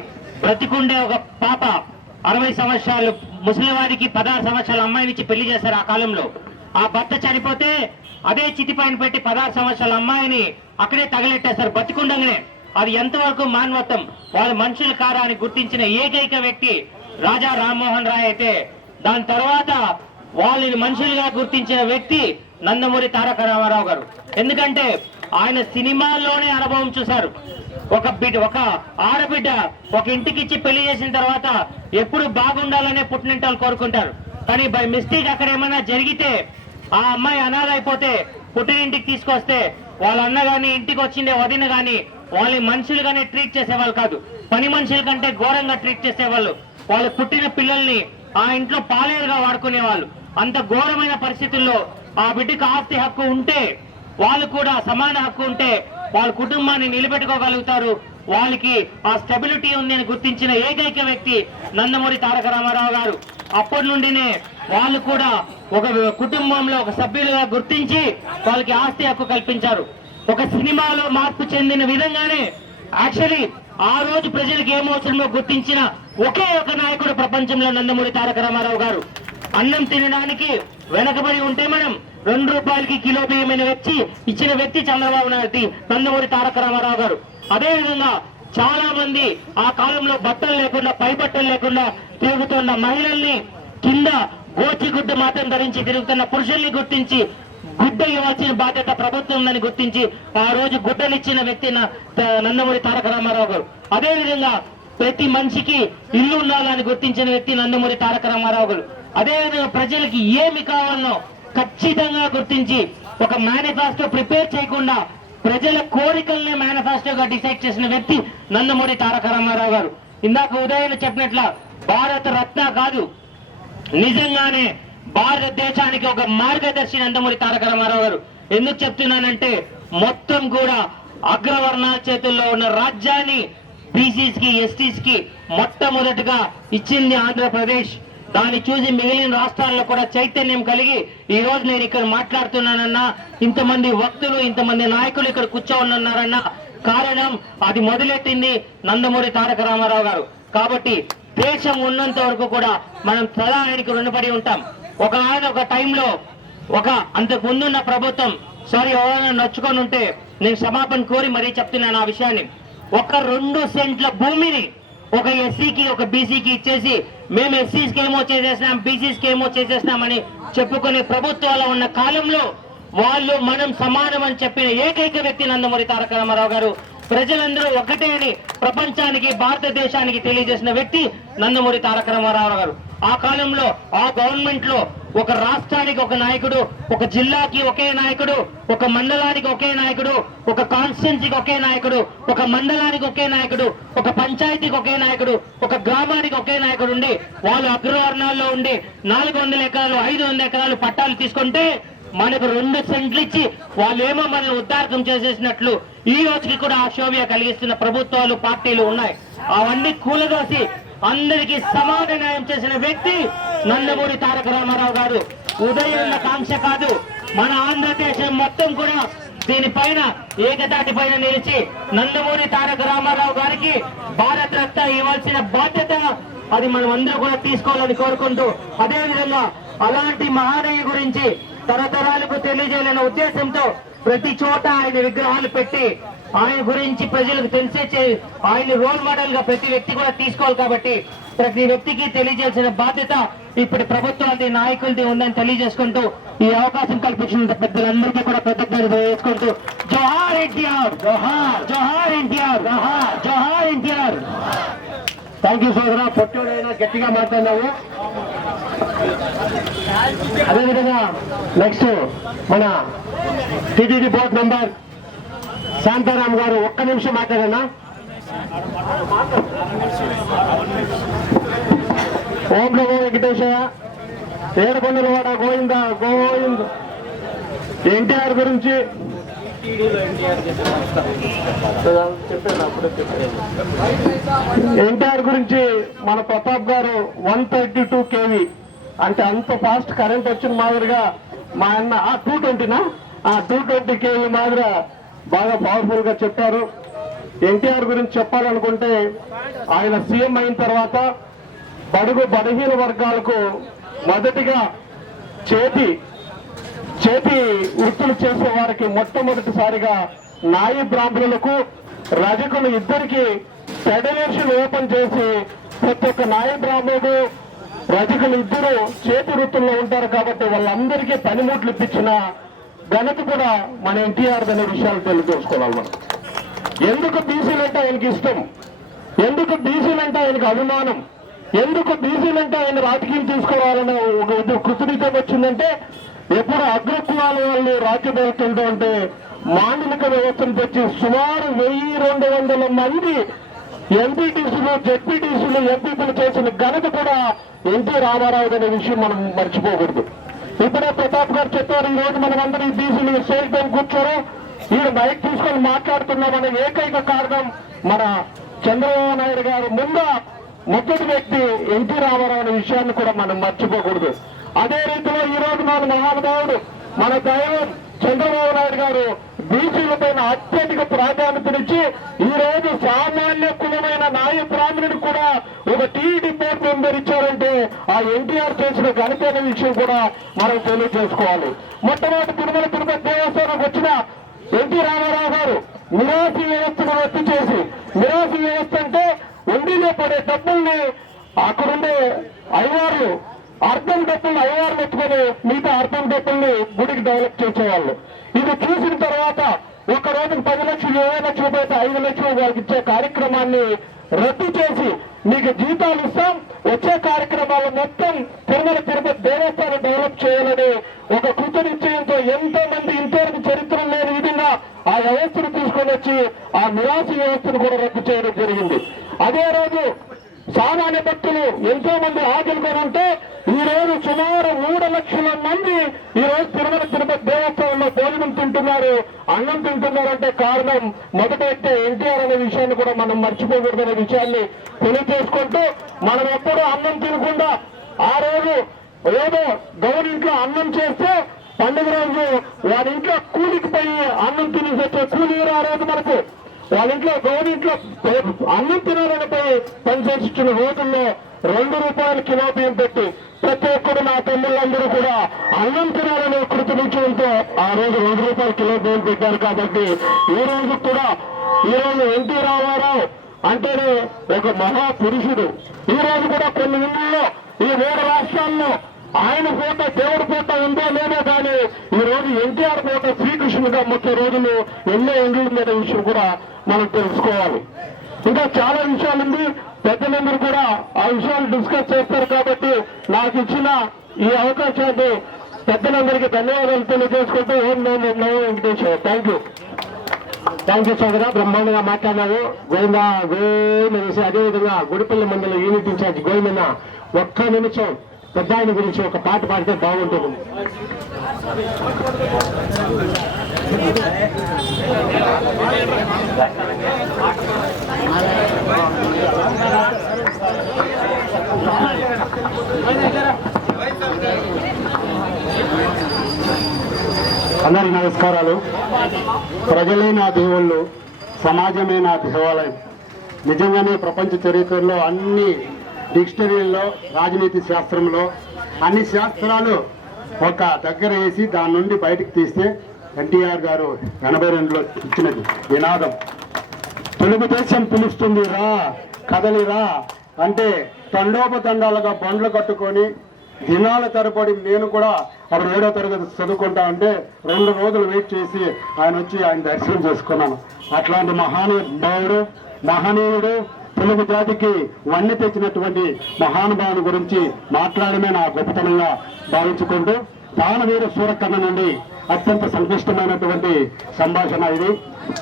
బ్రతికుండే ఒక పాప 60 సంవత్సరాలు ముసలివాడికి 16 సంవత్సరాల అమ్మాయినిచ్చి పెళ్లి చేశారు ఆ కాలంలో. ఆ భర్త చనిపోతే అదే చితిపైన పెట్టి 16 సంవత్సరాల అమ్మాయిని అక్కడే తగలెట్టేశారు బతికుండగానే. అది ఎంతవరకు మానవత్వం, వాళ్ళ మనుషుల కారాన్ని గుర్తించిన ఏకైక వ్యక్తి రాజా రామ్మోహన్ రాయ్ అయితే, దాని తర్వాత వాళ్ళని మనుషులుగా గుర్తించిన వ్యక్తి నందమూరి తారక రామారావు గారు. ఎందుకంటే ఆయన సినిమాల్లోనే అనుభవం చూశారు. ఒక ఆడబిడ్డ ఒక ఇంటికిచ్చి పెళ్లి చేసిన తర్వాత ఎప్పుడు బాగుండాలనే పుట్టినింటాలు కోరుకుంటారు. కానీ బై మిస్టేక్ అక్కడ ఏమైనా జరిగితే, ఆ అమ్మాయి అనాథ అయిపోతే పుట్టినింటికి తీసుకొస్తే వాళ్ళ అన్న గాని ఇంటికి వచ్చిండే వదిన గాని వాళ్ళని మనుషులుగానే ట్రీట్ చేసేవాళ్ళు కాదు, పని మనుషుల కంటే ఘోరంగా ట్రీట్ చేసేవాళ్ళు. వాళ్ళు పుట్టిన పిల్లల్ని ఆ ఇంట్లో పాలేరుగా వాడుకునేవాళ్ళు. అంత ఘోరమైన పరిస్థితుల్లో ఆ బిడ్డకు ఆస్తి హక్కు ఉంటే, వాళ్ళు కూడా సమాన హక్కు ఉంటే వాళ్ళ కుటుంబాన్ని నిలబెట్టుకోగలుగుతారు. వాళ్ళకి ఆ స్టెబిలిటీ ఉంది అని గుర్తించిన ఏకైక వ్యక్తి నందమూరి తారక రామారావు గారు. అప్పటి నుండినే వాళ్ళు కూడా ఒక కుటుంబంలో ఒక సభ్యులుగా గుర్తించి వాళ్ళకి ఆస్తి హక్కు కల్పించారు. ఒక సినిమాలో మార్పు చెందిన విధంగానే యాక్చువల్లీ ఆ రోజు ప్రజలకు ఏమవసరమో గుర్తించిన ఒకే ఒక నాయకుడు ప్రపంచంలో నందమూరి తారక రామారావు గారు. అన్నం తినడానికి వెనకబడి ఉంటే మనం 2 రూపాయలకి కిలో బియ్యమైన వ్యక్తి ఇచ్చిన వ్యక్తి చంద్రబాబు నాయుడు, నందమూరి తారక రామారావు గారు. అదేవిధంగా చాలా మంది ఆ కాలంలో బట్టలు లేకుండా, పై బట్టలు లేకుండా తిరుగుతున్న మహిళల్ని, కింద గోచిగుడ్డ మాత్రం ధరించి తిరుగుతున్న పురుషుల్ని గుర్తించి గుడ్డ ఇవ్వాల్సిన బాధ్యత ప్రభుత్వం ఉందని గుర్తించి ఆ రోజు గుడ్డనిచ్చిన వ్యక్తి నందమూరి తారక రామారావు గారు. అదేవిధంగా ప్రతి మనిషికి ఇల్లు ఉండాలని గుర్తించిన వ్యక్తి నందమూరి తారక రామారావు గారు. అదేవిధంగా ప్రజలకి ఏమి కావాలనో ఖచ్చితంగా గుర్తించి ఒక మేనిఫెస్టో ప్రిపేర్ చేయకుండా ప్రజల కోరికల్ని మేనిఫెస్టోగా డిసైడ్ చేసిన వ్యక్తి నందమూరి తారక రామారావు గారు. ఇందాక ఉదయం చెప్పినట్ల భారత రత్న కాదు, నిజంగానే భారతదేశానికి ఒక మార్గదర్శి నందమూరి తారక రామారావు గారు. ఎందుకు చెప్తున్నానంటే మొత్తం కూడా అగ్రవర్ణాల చేతుల్లో ఉన్న రాజ్యాన్ని బీసీస్ కి, ఎస్టీస్ కి మొట్టమొదటిగా ఇచ్చింది ఆంధ్రప్రదేశ్. దాన్ని చూసి మిగిలిన రాష్ట్రాల్లో కూడా చైతన్యం కలిగి ఈ రోజు నేను ఇక్కడ మాట్లాడుతున్నానన్నా, ఇంతమంది వక్తులు, ఇంతమంది నాయకులు ఇక్కడ కూర్చోన్నారన్నా కారణం అది మొదలెట్టింది నందమూరి తారక రామారావు గారు. కాబట్టి దేశం ఉన్నంత వరకు కూడా మనం సదా ఆయనకు రుణపడి ఉంటాం. ఆయన ఒక టైంలో అంతకు ముందున్న ప్రభుత్వం ఎవరైనా నొచ్చుకొని ఉంటే నేను క్షమాపణ కోరి మరీ చెప్తున్నాను ఆ విషయాన్ని. 2 సెంట్ల భూమిని ఒక ఎస్సీకి, ఒక బీసీకి ఇచ్చేసి మేము ఎస్సీస్కి ఏమో చేసేసినాం, బీసీస్కి ఏమో చేసేసినామని చెప్పుకునే ప్రభుత్వాలు ఉన్న కాలంలో వాళ్ళు మనం సమానం అని చెప్పిన ఏకైక వ్యక్తి నందమూరి తారక రామారావు గారు. ప్రజలందరూ ఒకటే అని ప్రపంచానికి, భారతదేశానికి తెలియజేసిన వ్యక్తి నందమూరి తారక రామారావు గారు. ఆ కాలంలో ఆ గవర్నమెంట్ లో ఒక రాష్ట్రానికి ఒక నాయకుడు, ఒక జిల్లాకి ఒకే నాయకుడు, ఒక మండలానికి ఒకే నాయకుడు, ఒక కాన్స్టిట్యున్సీకి ఒకే నాయకుడు, ఒక మండలానికి ఒకే నాయకుడు, ఒక పంచాయతీకి ఒకే నాయకుడు, ఒక గ్రామానికి ఒకే నాయకుడు ఉండి వాళ్ళు అగ్రవర్ణాల్లో ఉండి 400 ఎకరాలు 500 ఎకరాలు పట్టాలు తీసుకుంటే మనకు 2 సెంట్లు ఇచ్చి వాళ్ళేమో మనల్ని ఉద్దారకం చేసేసినట్లు ఈ రోజుకి కూడా ఆ శోభ కలిగిస్తున్న ప్రభుత్వాలు పార్టీలు ఉన్నాయి. అవన్నీ కూలదోసి అందరికీ సమాన న్యాయం చేసిన వ్యక్తి నందమూరి తారక రామారావు గారు. ఉదయం కాంక్ష కాదు, మన ఆంధ్రదేశం మొత్తం కూడా దీనిపైన ఏకతాటి పైన నిలిచి నందమూరి తారక రామారావు గారికి భారత రత్న ఇవ్వాల్సిన బాధ్యత అది మనం అందరూ కూడా తీసుకోవాలని కోరుకుంటూ, అదేవిధంగా అలాంటి మహానీయ గురించి తరతరాలకు తెలియజేయాలనే ఉద్దేశంతో ప్రతి చోట ఆయన విగ్రహాలు పెట్టి ఆయన గురించి ప్రజలకు తెలిసే ఆయన రోల్ మోడల్ గా ప్రతి వ్యక్తి కూడా తీసుకోవాలి. కాబట్టి ప్రతి వ్యక్తికి తెలియజేయాల్సిన బాధ్యత ఇప్పుడు ప్రభుత్వానికి నాయకులది ఉందని తెలియజేసుకుంటూ ఈ అవకాశం కల్పించిన పెద్దలందరికీ కూడా కృతజ్ఞతలు తెలియజేసుకుంటూ జోహార్ NTR, Johar Johar NTR, Johar Johar NTR. Thank you సోదరా. పొట్టోడైనా గట్టిగా మాట్లాడినావు. అదేవిధంగా నెక్స్ట్ మన టీటీడీ బోర్డు మెంబర్ శాంతారాం గారు ఒక్క నిమిషం మాట్లాడనా. ఓం నమో వెంకటేశయ్య. ఏడుకొండలవాడ గోవింద గోవింద్. ఎన్టీఆర్ గురించి మన ప్రతాప్ గారు 132 kV అంటే అంత ఫాస్ట్ కరెంట్ వచ్చిన మాదిరిగా మా అన్న 220 kV మాదిరిగా బాగా పవర్ఫుల్ గా చెప్పారు. ఎన్టీఆర్ గురించి చెప్పాలనుకుంటే ఆయన సీఎం అయిన తర్వాత బడుగు బలహీన వర్గాలకు మొదటిగా చేతి వృత్తులు చేసే వారికి మొట్టమొదటిసారిగా నాయి బ్రాహ్మణులకు రజకులు ఇద్దరికి ఫెడరేషన్ ఓపెన్ చేసి ప్రతి ఒక్క నాయి బ్రాహ్మణుడు రజకులు ఇద్దరు చేతి వృత్తుల్లో ఉంటారు కాబట్టి వాళ్ళందరికీ పనిముట్లు ఇప్పించిన ఘనత కూడా మన ఎన్టీఆర్ అనే విషయాలు తెలియజేసుకోవాలి. మనం ఎందుకు బీసీలంటే ఆయనకి ఇష్టం, ఎందుకు బీసీలంటే ఆయనకు అభిమానం, ఎందుకు బీసీలంటే ఆయన రాజకీయం తీసుకోవాలనే ఒక కృతజ్ఞత వచ్చిందంటే ఎప్పుడు అగ్రకులాల వాళ్ళు రాజ్యం వెళ్తుంటూ ఉంటే మాండలిక వ్యవస్థను తెచ్చి సుమారు 1200 మంది ఎంపీటీసీలు జెడ్పీటీసీలు ఎంపీపీలు చేసిన ఘనత కూడా ఎన్టీ రామారావు అనే విషయం మనం మర్చిపోకూడదు. ఇప్పుడే ప్రతాప్ గారు చెప్పారు, ఈ రోజు మనం అందరూ ఈ బీసీలు స్టేజ్ పైన కూర్చోరు, ఈయన మైక్ తీసుకొని మాట్లాడుతున్నామనే ఏకైక కారణం మన చంద్రబాబు నాయుడు గారు ముందు మొదటి వ్యక్తి ఎన్టీ రామారావు అనే విషయాన్ని కూడా మనం మర్చిపోకూడదు. అదే రీతిలో ఈ రోజు మన మహానుభావుడు మన దైవం చంద్రబాబు నాయుడు గారు బీసీల పైన అత్యధిక ప్రాధాన్యతనిచ్చి ఈ రోజు సామాన్య కులమైన నాయ బ్రాహ్మణుడు కూడా ఒక టీడీ బోర్డు మెంబర్ ఇచ్చారంటే ఆ ఎన్టీఆర్ చేసిన ఘనత అనే విషయం కూడా మనం తెలియజేసుకోవాలి. మొట్టమొదటి తిరుపతి దేవస్థానంకి వచ్చిన ఎన్టీ రామారావు గారు నిరాశి వ్యవస్థను రద్దు చేసి, నిరాశి వ్యవస్థ అంటే ఉండిలో పడే డబ్బుల్ని అక్కడుండే అయ్యవార్లు అర్థం డబ్బులు అయ్యవార్లు ఎత్తుకొని మిగతా అర్థం డబ్బుల్ని గుడికి డెవలప్ చేసేవాళ్ళు. ఇది చూసిన తర్వాత ఒక రోజుకు 10 లక్షలు 20 లక్షలు పోతే 5 లక్షలు వాళ్ళకి ఇచ్చే కార్యక్రమాన్ని రద్దు చేసి మీకు జీతాలు ఇస్తాం, వచ్చే కార్యక్రమాలు మొత్తం తిరుపతి దేవస్థానం డెవలప్ చేయాలని ఒక కృత నిశ్చయంతో ఎంతో మంది ఇంతవరకు చరిత్ర లేని విధంగా ఆ వ్యవస్థను తీసుకొని వచ్చి ఆ నిరాశ వ్యవస్థను కూడా రద్దు చేయడం జరిగింది. అదే రోజు సామాన్య భక్తులు ఎంతో మంది ఆకలికొని ఉంటే ఈ రోజు సుమారు 3 లక్షల మంది ఈ రోజు తిరుపతి దేవస్థానంలో భోజనం తింటున్నారు, అన్నం తింటున్నారంటే కారణం మొదట అయితే ఎన్టీఆర్ అనే విషయాన్ని కూడా మనం మర్చిపోకూడదనే విషయాన్ని తెలియజేసుకుంటూ, మనం ఎప్పుడూ అన్నం తినకుండా ఆ రోజు ఏదో గవర్నమెంట్లో అన్నం చేస్తే పండుగ రోజు వారి ఇంట్లో కూలికి పోయి అన్నం తినేసి వచ్చే కూలీరు ఆ రోజు మనకు వాళ్ళ ఇంట్లో గవర్నమెంట్లో అన్నం తినాలని పోయి పనిచేస్తున్న రోజుల్లో 2 రూపాయల కిలో బియ్యం పెట్టి ప్రతి ఒక్కరు నా తమ్ముళ్ళందరూ కూడా అన్నం తినాలనే కృత నిశ్చయంతో ఆ రోజు 2 రూపాయల కిలో బియ్యం పెట్టారు. కాబట్టి ఈ రోజు కూడా ఈ రోజు ఎన్టీ రామారావు అంటేనే ఒక మహాపురుషుడు. ఈ రోజు కూడా కొన్ని ఇళ్లలో ఈ 3 రాష్ట్రాల్లో ఆయన ఫోటో దేవుడి ఫోటో ఉందో లేదో కానీ ఈ రోజు ఎన్టీఆర్ ఫోటో శ్రీకృష్ణుడిగా మొత్తం రోజులు ఎన్నో ఇండ్లు ఉందనే విషయం కూడా మనం తెలుసుకోవాలి. ఇంకా చాలా విషయాలుంది, పెద్దలందరూ కూడా ఆ విషయాలు డిస్కస్ చేస్తారు కాబట్టి నాకు నాకు ఇచ్చిన ఈ అవకాశాన్ని పెద్దలందరికీ ధన్యవాదాలు తెలియజేసుకుంటూ ఓం నమో వెంకటేశ్వర. థ్యాంక్ యూ సోదరా, బ్రహ్మాండంగా మాట్లాడినారు. గోవిందా గోవింద. అదేవిధంగా గుడిపల్లి మండలం యూనిట్ ఇన్ఛార్జ్ గోవిందన్న ఒక్క నిమిషం పెద్ద ఆయన గురించి ఒక పాట పాడితే బాగుంటుంది. అందరికీ నమస్కారాలు. ప్రజలే నా దేవుళ్ళు, సమాజమే నా దేవాలయం. నిజంగానే ప్రపంచ చరిత్రలో అన్ని డిక్షనరీల్లో, రాజనీతి శాస్త్రంలో అన్ని శాస్త్రాలు ఒక దగ్గర వేసి దాని నుండి బయటకు తీస్తే ఎన్టీఆర్ గారు 82లో ఇచ్చినది నినాదం. తెలుగుదేశం పిలుస్తుంది రా, కదలిరా అంటే తండోపతండాలుగా బండ్లు కట్టుకొని దినాల తరబడి నేను కూడా అప్పుడు 7వ తరగతి చదువుకుంటా అంటే 2 రోజులు వెయిట్ చేసి ఆయన వచ్చి ఆయన దర్శనం చేసుకున్నాను. అట్లాంటి మహానుభావుడు, మహనీయుడు, తెలుగు జాతికి వన్నె తెచ్చినటువంటి మహానుభావుని గురించి మాట్లాడమే నా గొప్పతనంగా భావించుకుంటూ దానవీర సూరకర్ణ నుండి అత్యంత సంక్లిష్టమైనటువంటి సంభాషణ ఇది.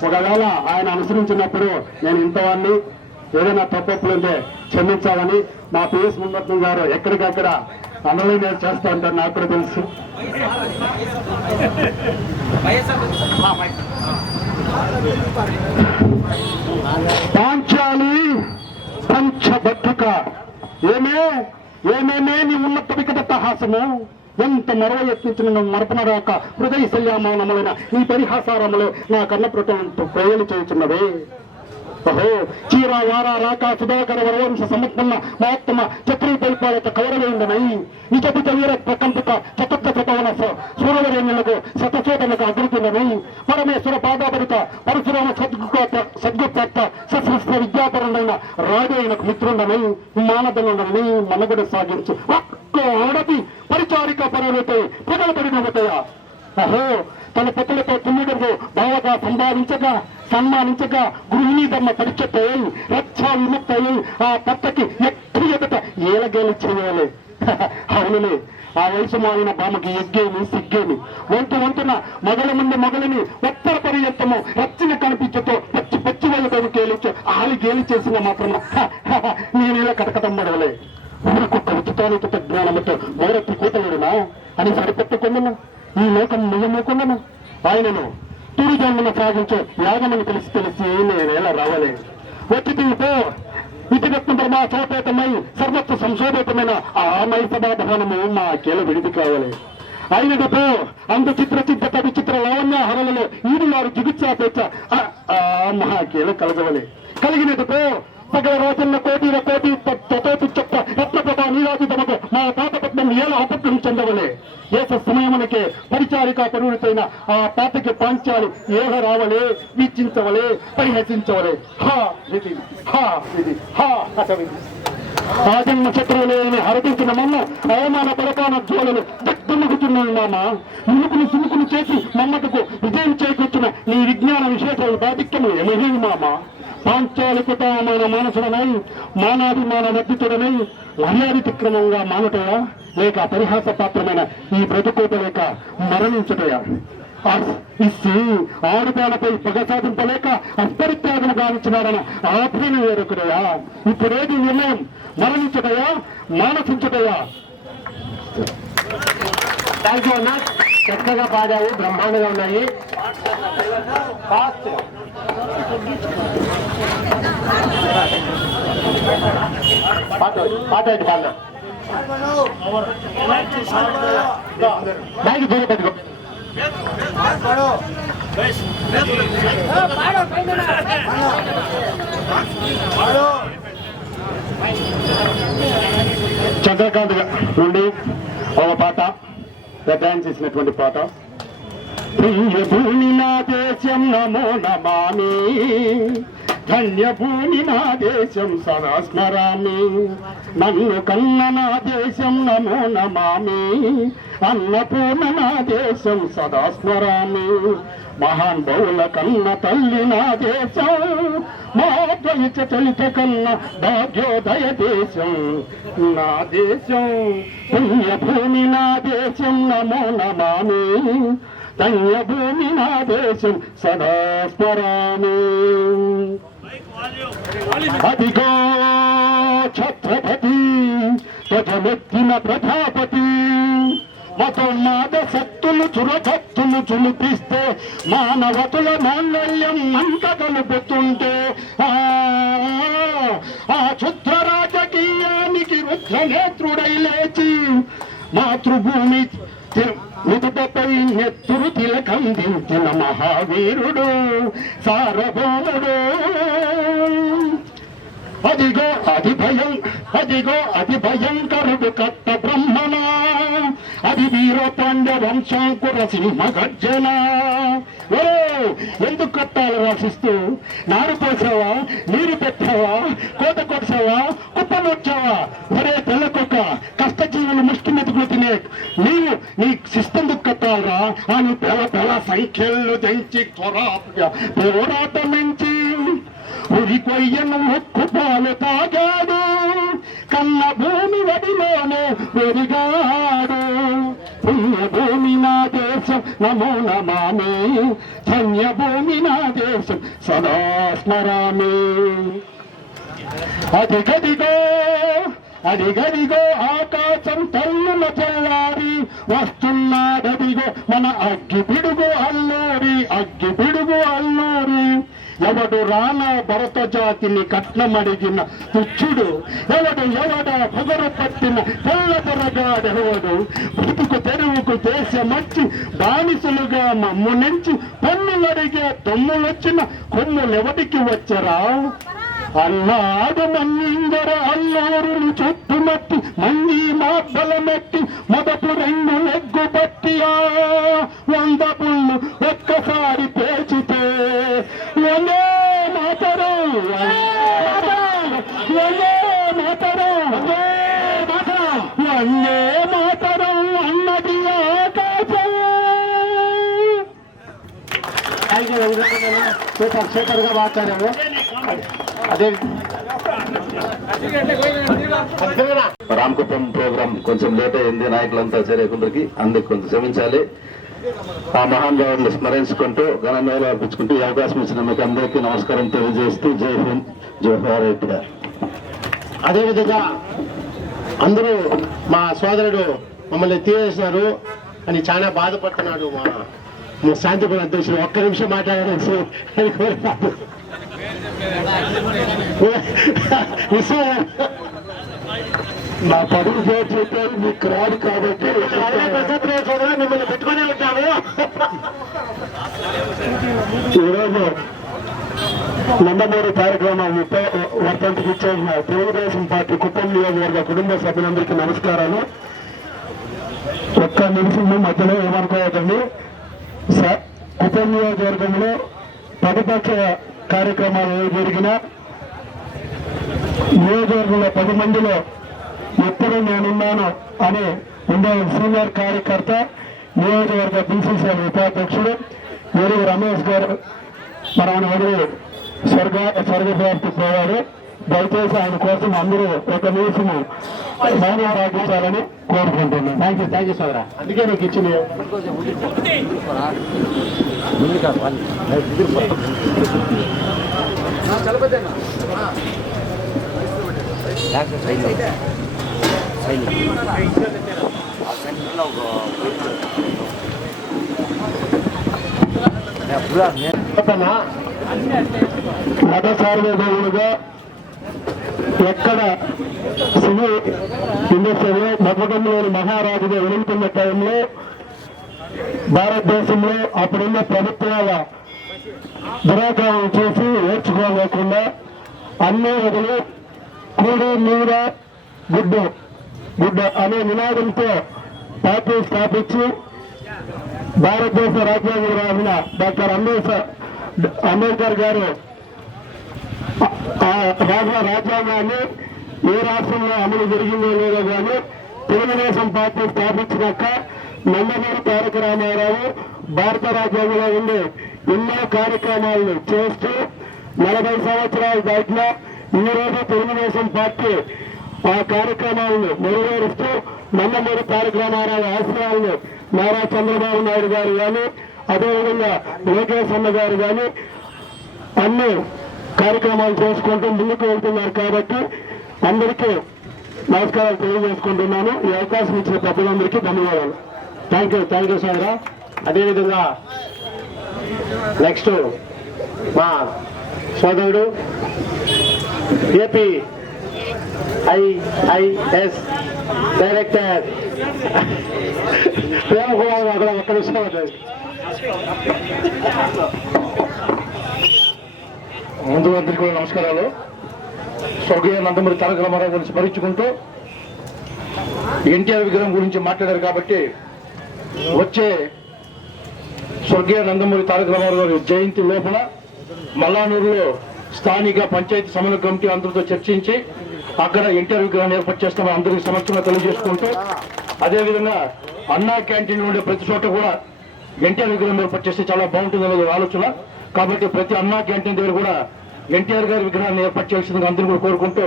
ఒకవేళ ఆయన అనుసరించినప్పుడు నేను ఇంతవాన్ని ఏదైనా తప్పులుంటే క్షమించాలని మా పిఎస్ మున్రత్నం గారు ఎక్కడికక్కడ అనలైన చేస్తూ ఉంటారు, నాకు కూడా తెలుసు. పాంచాలి పంచబద్ధక ఏమేమే నీ ఉన్నత వికటహాసము, ఎంత మరవ ఎత్తించిన మరపనరాక హృదయ శల్యామౌనములైన నీ పరిహాసారములు నా కన్నప్రతంతో కోయలు చేయుచున్నవే. ఓహో చీర వార రాక సుధాకర వరవంశ సమత్పన్న మహత్తమ చక్రీ పరిపాలక కౌరవేందనై నిజపిత వీర ప్రకంపిత చతుర్థ శతవన సూరవరేణులకు శతచోదనకు అభివృద్ధినై పరమేశ్వర పాదాపరిత పరశురామ సద్గుప్త సశస్త్ర విద్యాపరుడైన రాజైనకు మిత్రుండనై మానదనుడనై మనగుడు సాగించు ఒక్క ఆడది పరిచారిక పరవతాయి ప్రజల పరిణమతయా. అహో తన పతులతో తుమ్మిడుకు బాగా సంపాదించగా సన్మానించగా గృహిణీ ధర్మ పరిచయం రక్షా విముక్తయి ఆ భర్తకి ఎక్కడి ఎదుట ఏలగేలు చేయాలి. అవునులే, ఆ వయసు మారిన బామకి ఎగ్గేమి సిగ్గేమి వంతున మొదల ముందు మొదలని ఉత్తర పర్యంతము రచ్చన కనిపించతో పచ్చి వాళ్ళతో కేలిచ్చు ఆలి గేలి చేసిన మాత్రం నేనేలా కటకటమ్మడవలే. ఊరుకు కవితానిత జ్ఞానముతో మోరెత్తి కూతలేడునా అని సరిపెట్టుకుందును ఈ లోకం నిజమూకుందును. ఆయనను తురిజన్మను సాగించే యాగమని తెలిసి నేనేలా రావలే. వచ్చితో ఇటుగత్న బ్రహ్మా సోపేతమై సర్వత్వ సంశోభితమైన ఆ మైసభా భవనము మా కేల విడిది కావాలి. అయినతో అందు చిత్ర విచిత్ర లావణ్యాహరణలో ఈడులారు జిగుత్సాపేచ మహాకేల కలగవలే. కలిగినతో సకల రాజన్న కోటి తతోపి చెత్త రత్నప్రభ నీరాజితమకు మా పాతపట్నం ఎలా అపత్యం చెందవలే. ఏస సమయమునకే పరిచారికా పరువులైన ఆ పాతకి పాంచాలి ఏహ రావలే, వీక్షించవలే, పరిహసించవలే. హా విధి హా విధి హా హతవిధి. రాజన్న శత్రువులేని హరపించిన మమ్మ అవమాన పరపాన జ్వాలలు దగ్ధమగుతున్నాయి మామ. సుముకులు చేసి మమ్మటకు విజయం చేకూర్చిన నీ విజ్ఞాన విశేషాలు బాధిక్యము ఏమీ మామ. పాంచాలికతమైన మానసుడనై మానాభిమాన నద్దితుడనై మర్యాదిక్రమంగా మానటయా లేక పరిహాస పాత్రమైన ఈ బ్రతుకోట లేక మరణించటయా. ఆడుపాలపై పగ సాధింపలేక అస్పరిత్యాగం గావించినాడన ఆత్మీయ వేరొకడయా. ఇప్పుడేది నిర్ణయం, మరణించటయా మానసించటయా? థ్యాంక్ యూ అన్న, చక్కగా పాడావు, బ్రహ్మాండంగా ఉన్నాయి. పాట అయితే పాడినా దానికి దూరం పెట్టుకో. చంద్రకాంత్ నుండి ఒక పాట డాన్స్ చేసినటువంటి పాట. ప్రియ భూమి నా దేశం నమో నమామి, ధన్యభూమి నా దేశం సదా స్మరామి, నన్ను కన్న నా దేశం నమో నమామి, అన్నపూర్ణ నా దేశం సదా స్మరామి, మహాన్ బహుళ కన్న తల్లి నా దేశం, మా ద్వైత చలిత కన్న భాగ్యోదయ దేశం నా దేశం, పుణ్యభూమి నా దేశం నమో నమామి, ధన్యభూమి నా దేశం సదా స్మరామి. అదిగో ఛత్రపతి ధ్వజమెత్తిన ప్రజాపతి, మతోన్మాద శక్తులు చురకత్తులు చులిపిస్తే మానవతుల మాంగళ్యం అంత కలుపుతుంటే ఆ క్షుద్ర రాజకీయానికి రుద్రనేత్రుడై లేచి మాతృభూమి మిదుటపై నెత్తురు తిలకం దించిన మహావీరుడు సార్వభౌముడు. అదిగో అతి భయంకరుడు కట్ట బ్రహ్మణ, అది వీరపాండ వంశాంకుర సింహ గర్జన. ఓ ఎందుకు కట్టాలు రాసిస్తూ నారు పోసావా, నీరు పెట్టావా, కోత కొట్టావా, కుప్పనొచ్చావా? ఒరే తెల్లకొక్క, కష్టజీవులు ముష్టి మెతుకులు తినే నీవు నీ శిస్తందుకు కట్టాలరా అని పెల సంఖ్యలు తెంచి పోరాటమించి ఉరి కొయ్యను ముక్కు పాలు తాగాడు, కన్న భూమి వడిలోనే పెరిగాడు. పుణ్యభూమి నా దేశం నమో నమామి, ధన్యభూమి నా దేశం సదా స్మరామి. అదిగదిగో ఆకాశం తల్లుల తెల్లారి వస్తున్నాడదిగో మన అగ్గి పిడుగు అల్లూరి. ఎవడు రానా భరత జాతిని కట్నమడిగిన తుచ్చుడు, ఎవడ పొగరు పట్టిన తెల్లదొరగాడెవడు, బ్రతుకు తెరువుకు దేశమచ్చి బానిసలుగా మమ్ము నుంచి పన్నులడిగే దొమ్ములొచ్చిన కొమ్ములెవడికి వచ్చరా? అన్నాడు మన్నిందర అల్లూరుని చుట్టుమట్టి మంది మాబ్బలమెట్టి మొదటి రెండు లెగ్గు పట్టి 100 పుళ్ళు ఒక్కసారి పేచితే వందే మాతరం అన్నది ఆకాశం. సూపర్ గా మాట్లాడాము. అదే రామకుప్పం ప్రోగ్రాం కొంచెం లేట్ అయింది, నాయకులంతా చేరేకుందరికి, అందుకు కొంచెం క్షమించాలి. ఆ మహానుభావులను స్మరించుకుంటూ ఘనంగా అర్పించుకుంటూ ఈ అవకాశం ఇచ్చిన మీకు అందరికీ నమస్కారం తెలియజేస్తూ జై హింద్, జోహార్ ఎన్టీఆర్. అదేవిధంగా అందరూ మా సోదరుడు మమ్మల్ని తీసేసినారు అని చాలా బాధపడుతున్నాడు మా శాంతిపురం అధ్యక్షుడు. ఒక్క నిమిషం మాట్లాడేసి నా పదులు పేరు చెప్పారు, మీకు రాదు కాబట్టి మిమ్మల్ని పెట్టుకునే ఉంటాము. ఈరోజు నందమూరి కార్యక్రమం 30వ వర్ధంతికి ఇచ్చేసిన తెలుగుదేశం పార్టీ కుప్పం నియోజకవర్గ కుటుంబ సభ్యులందరికీ నమస్కారాలు. ఒక్క నిమిషం మధ్యలో ఏమనుకోవద్దండి. కుప్పం నియోజకవర్గంలో ప్రతిపక్ష కార్యక్రమాలు ఏ జరిగినా నియోజకవర్గంలో 10 మందిలో ఎప్పుడు నేనున్నాను అని ఉండే సీనియర్ కార్యకర్త, నియోజకవర్గ బీసీసీఎల్ ఉపాధ్యక్షుడు ఎరువు రమేష్ గారు మన వదిలి స్వర్గప్రాప్తి పోయారు. దయచేసి ఆయన కోసం అందరూ ఒక నిమిషము మౌనం పాటించాలని కోరుకుంటున్నాను. థ్యాంక్ యూ సోదరా. అందుకే నీకు ఇచ్చిన మత సార్వభౌములుగా ఎక్కడ సినీ ఇండస్ట్రీలో మధుకంలోని మహారాజుగా వెలుగుతున్న టైంలో భారతదేశంలో అప్పుడున్న ప్రభుత్వాల దురాగ్రహం చేసి ఓర్చుకోలేకుండా అన్ని వదిలి కూడు నీడ గుడ్డ అనే నినాదంతో పార్టీ స్థాపించి భారతదేశ రాజ్యాంగం రాసిన డాక్టర్ అంబేద్కర్ గారు ఆ రాజ్యాంగాన్ని ఏ రాష్ట్రంలో అమలు జరిగిందో లేదో కానీ తెలుగుదేశం పార్టీ స్థాపించినాక నందమూరి తారక రామారావు భారత రాజ్యాంగంలో ఉండే ఎన్నో కార్యక్రమాలను చేస్తూ 40 సంవత్సరాలు దాటినా ఈ రోజు తెలుగుదేశం పార్టీ ఆ కార్యక్రమాలను నెరవేరుస్తూ నందమూరి తారక రామారావు ఆశయాలను నారా చంద్రబాబు నాయుడు గారు కానీ అదేవిధంగా లోకేష్ అన్న గారు కానీ అన్ని కార్యక్రమాలు చేసుకుంటూ ముందుకు వెళ్తున్నారు కాబట్టి అందరికీ నమస్కారాలు తెలియజేసుకుంటున్నాను. ఈ అవకాశం ఇచ్చిన పెద్దలందరికీ ధన్యవాదాలు. థ్యాంక్ యూ సోదరా. అదేవిధంగా నెక్స్ట్ మా సోదరుడు ఏపీ ఐఐఎస్ డైరెక్టర్ ప్రేమ కుమార్ గారు ఒక్క నిమిషం ముందు అందరికీ కూడా నమస్కారాలు. స్వర్గీయ నందమూరి తారక రామారావు గురించి స్మరించుకుంటూ ఎన్టీఆర్ విగ్రహం గురించి మాట్లాడారు కాబట్టి వచ్చే స్వర్గీయ నందమూరి తారక రామారావు గారి జయంతి లోపల మల్లానూరులో స్థానిక పంచాయతీ సమన్వయ కమిటీ అందరితో చర్చించి అక్కడ ఎన్టీఆర్ విగ్రహాన్ని ఏర్పాటు చేస్తామని అందరికీ సమక్షంగా తెలియజేసుకుంటూ అదేవిధంగా అన్నా క్యాంటీన్ ఉండే ప్రతి చోట కూడా ఎన్టీఆర్ విగ్రహం ఏర్పాటు చేస్తే చాలా బాగుంటుందనేది ఆలోచన. కాబట్టి ప్రతి అన్నా క్యాంటీన్ దగ్గర కూడా ఎన్టీఆర్ గారి విగ్రహాన్ని ఏర్పాటు చేయాల్సిందిగా అందరూ కూడా కోరుకుంటూ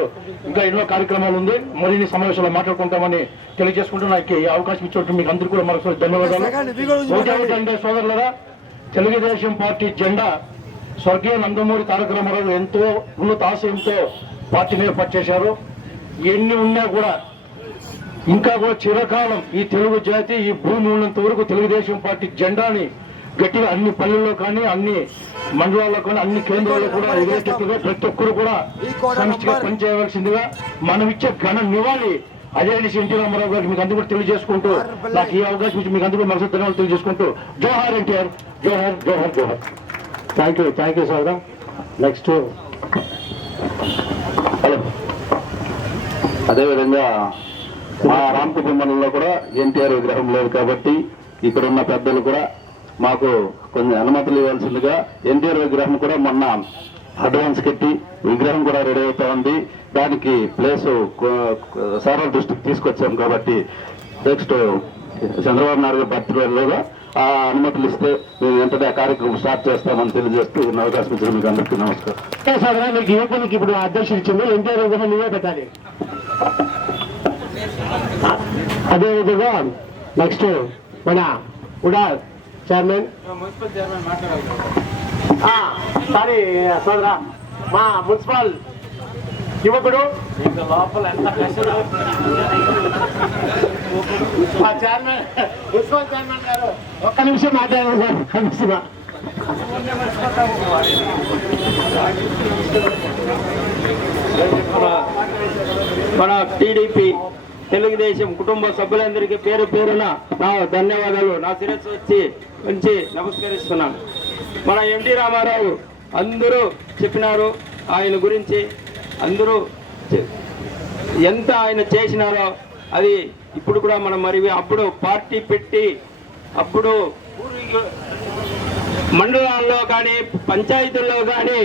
ఇంకా ఎన్నో కార్యక్రమాలు ఉంది, మరిన్ని సమావేశాలు మాట్లాడుకుంటామని తెలియజేసుకుంటూ నాకు ఈ అవకాశం ఇచ్చినట్టు మీకు అందరూ కూడా మరొకసారి ధన్యవాదాలు. ఒకటే సోదరులరా, తెలుగుదేశం పార్టీ జెండా స్వర్గీయ నందమూరి తారక రామారావు ఎంతో ఉన్నత ఆశయంతో పార్టీని ఏర్పాటు చేశారు. ఎన్ని ఉన్నా కూడా ఇంకా కూడా చిరకాలం ఈ తెలుగు జాతి ఈ భూమి ఉన్నంత వరకు తెలుగుదేశం పార్టీ జెండాని గట్టిగా అన్ని పల్లెల్లో కానీ అన్ని మండలాల్లో కానీ అన్ని కేంద్రాల్లో కూడా ఎదురెట్టుగా ప్రతి ఒక్కరు కూడా సమిష్టిగా పనిచేయవలసిందిగా మనం ఇచ్చే ఘన నివాళి అదే ఎన్టీ రామారావు గారికి మీకు అందరూ కూడా తెలియజేసుకుంటూ నాకు ఈ అవకాశం ఇచ్చి మీకు అందరూ మనసు ధన్యవాదాలు తెలియజేసుకుంటూ జోహార్ NTR, Johar Johar Johar. Thank you సోదరా. Next hello. అదేవిధంగా మా రామకుటుంబ మండలంలో కూడా ఎన్టీఆర్ విగ్రహం లేదు కాబట్టి ఇక్కడ ఉన్న పెద్దలు కూడా మాకు కొన్ని అనుమతులు ఇవ్వాల్సిందిగా ఎన్టీఆర్ విగ్రహం కూడా మొన్న అడ్వాన్స్ కట్టి విగ్రహం కూడా రెడీ అవుతా ఉంది. దానికి ప్లేసు సార్ల దృష్టికి తీసుకొచ్చాం కాబట్టి నెక్స్ట్ చంద్రబాబు నాయుడు బర్త్డేలోగా ఆ అనుమతులు ఇస్తే మేము వెంటనే ఆ కార్యక్రమం స్టార్ట్ చేస్తామని తెలియజేస్తూ అవకాశం ఇచ్చిన మీకు అందరికీ నమస్కారం. సార్ మీకు యువకునికి ఇప్పుడు అధ్యక్షుడు ఇచ్చింది ఎన్టీఆర్ విగ్రహం నువ్వే పెట్టాలి. అదేవిధంగా నెక్స్ట్ మన ఉడా చైర్మన్ సారీ సోదరా మా మున్సిపల్ యువకుడు మా చైర్మన్ మున్సిపల్ చైర్మన్ గారు ఒక్క నిమిషం మాట్లాడారు సార్. మన టీడీపీ తెలుగుదేశం కుటుంబ సభ్యులందరికీ పేరు పేరున నా ధన్యవాదాలు నా శిరస్సు ఉంచి నమస్కరిస్తున్నాను. మన ఎన్టీ రామారావు అందరూ చెప్పినారు ఆయన గురించి, అందరూ ఎంత ఆయన చేసినారో అది ఇప్పుడు కూడా మనం మరి అప్పుడు పార్టీ పెట్టి అప్పుడు మండలాల్లో కానీ పంచాయతీల్లో కానీ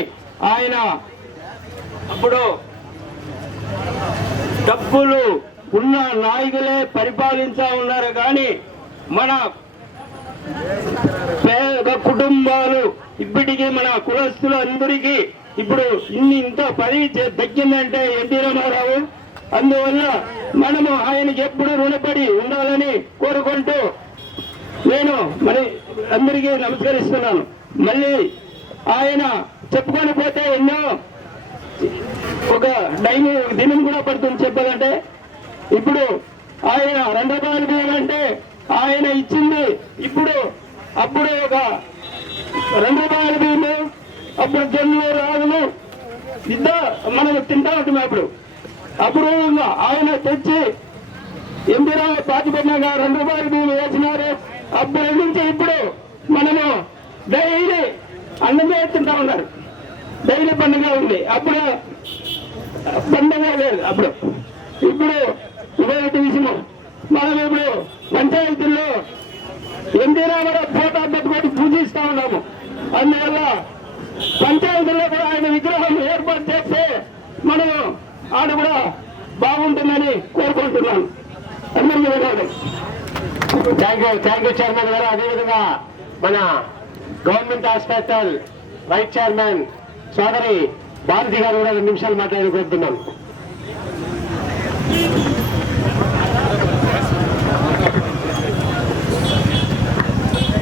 ఆయన అప్పుడు డబ్బులు ఉన్న నాయకులే పరిపాలించా ఉన్నారు కానీ మన పేద కుటుంబాలు ఇప్పటికీ మన కులస్తులు అందరికీ ఇప్పుడు ఇంత పదవి దక్కిందంటే ఎన్టీ రామారావు. అందువల్ల మనము ఆయనకి ఎప్పుడు రుణపడి ఉండాలని కోరుకుంటూ నేను మరి అందరికీ నమస్కరిస్తున్నాను. మళ్ళీ ఆయన చెప్పుకొని పోతే ఎన్నో ఒక డైలీ దినం కూడా పడుతుంది చెప్పాలంటే. ఇప్పుడు ఆయన 2 రూపాయల బియ్యం అంటే ఆయన ఇచ్చింది ఇప్పుడు అప్పుడు ఒక 2 రూపాయల బియ్యము, అప్పుడు జొన్నలు రాగులు మనం తింటా ఉంటాం. అప్పుడు ఆయన తెచ్చి ఎంపీరావు పార్టీ పెట్టినాక 2 రూపాయల బియ్యం వేసినారు. అప్పటి నుంచి ఇప్పుడు మనము డైలీ అన్నమే తింటా ఉన్నారు. డైలీ పండుగ ఉంది, అప్పుడు పండుగ లేదు. అప్పుడు ఇప్పుడు ఇదొకటి విషయం. మనం ఇప్పుడు పంచాయతీల్లో ఎన్టీ రామారావు ఫోటో పెట్టుకొని పూజిస్తా ఉన్నాము. అందువల్ల పంచాయతీల్లో కూడా ఆయన విగ్రహం ఏర్పాటు చేస్తే ఆడ కూడా బాగుంటుందని కోరుకుంటున్నాను. అందరికీ ధన్యవాదాలు. థ్యాంక్ యూ చైర్మన్ గారు. అదేవిధంగా మన గవర్నమెంట్ హాస్పిటల్ వైస్ చైర్మన్ సోదరి భారతి గారు కూడా 2 నిమిషాలు మాట్లాడి కోరుతున్నాను.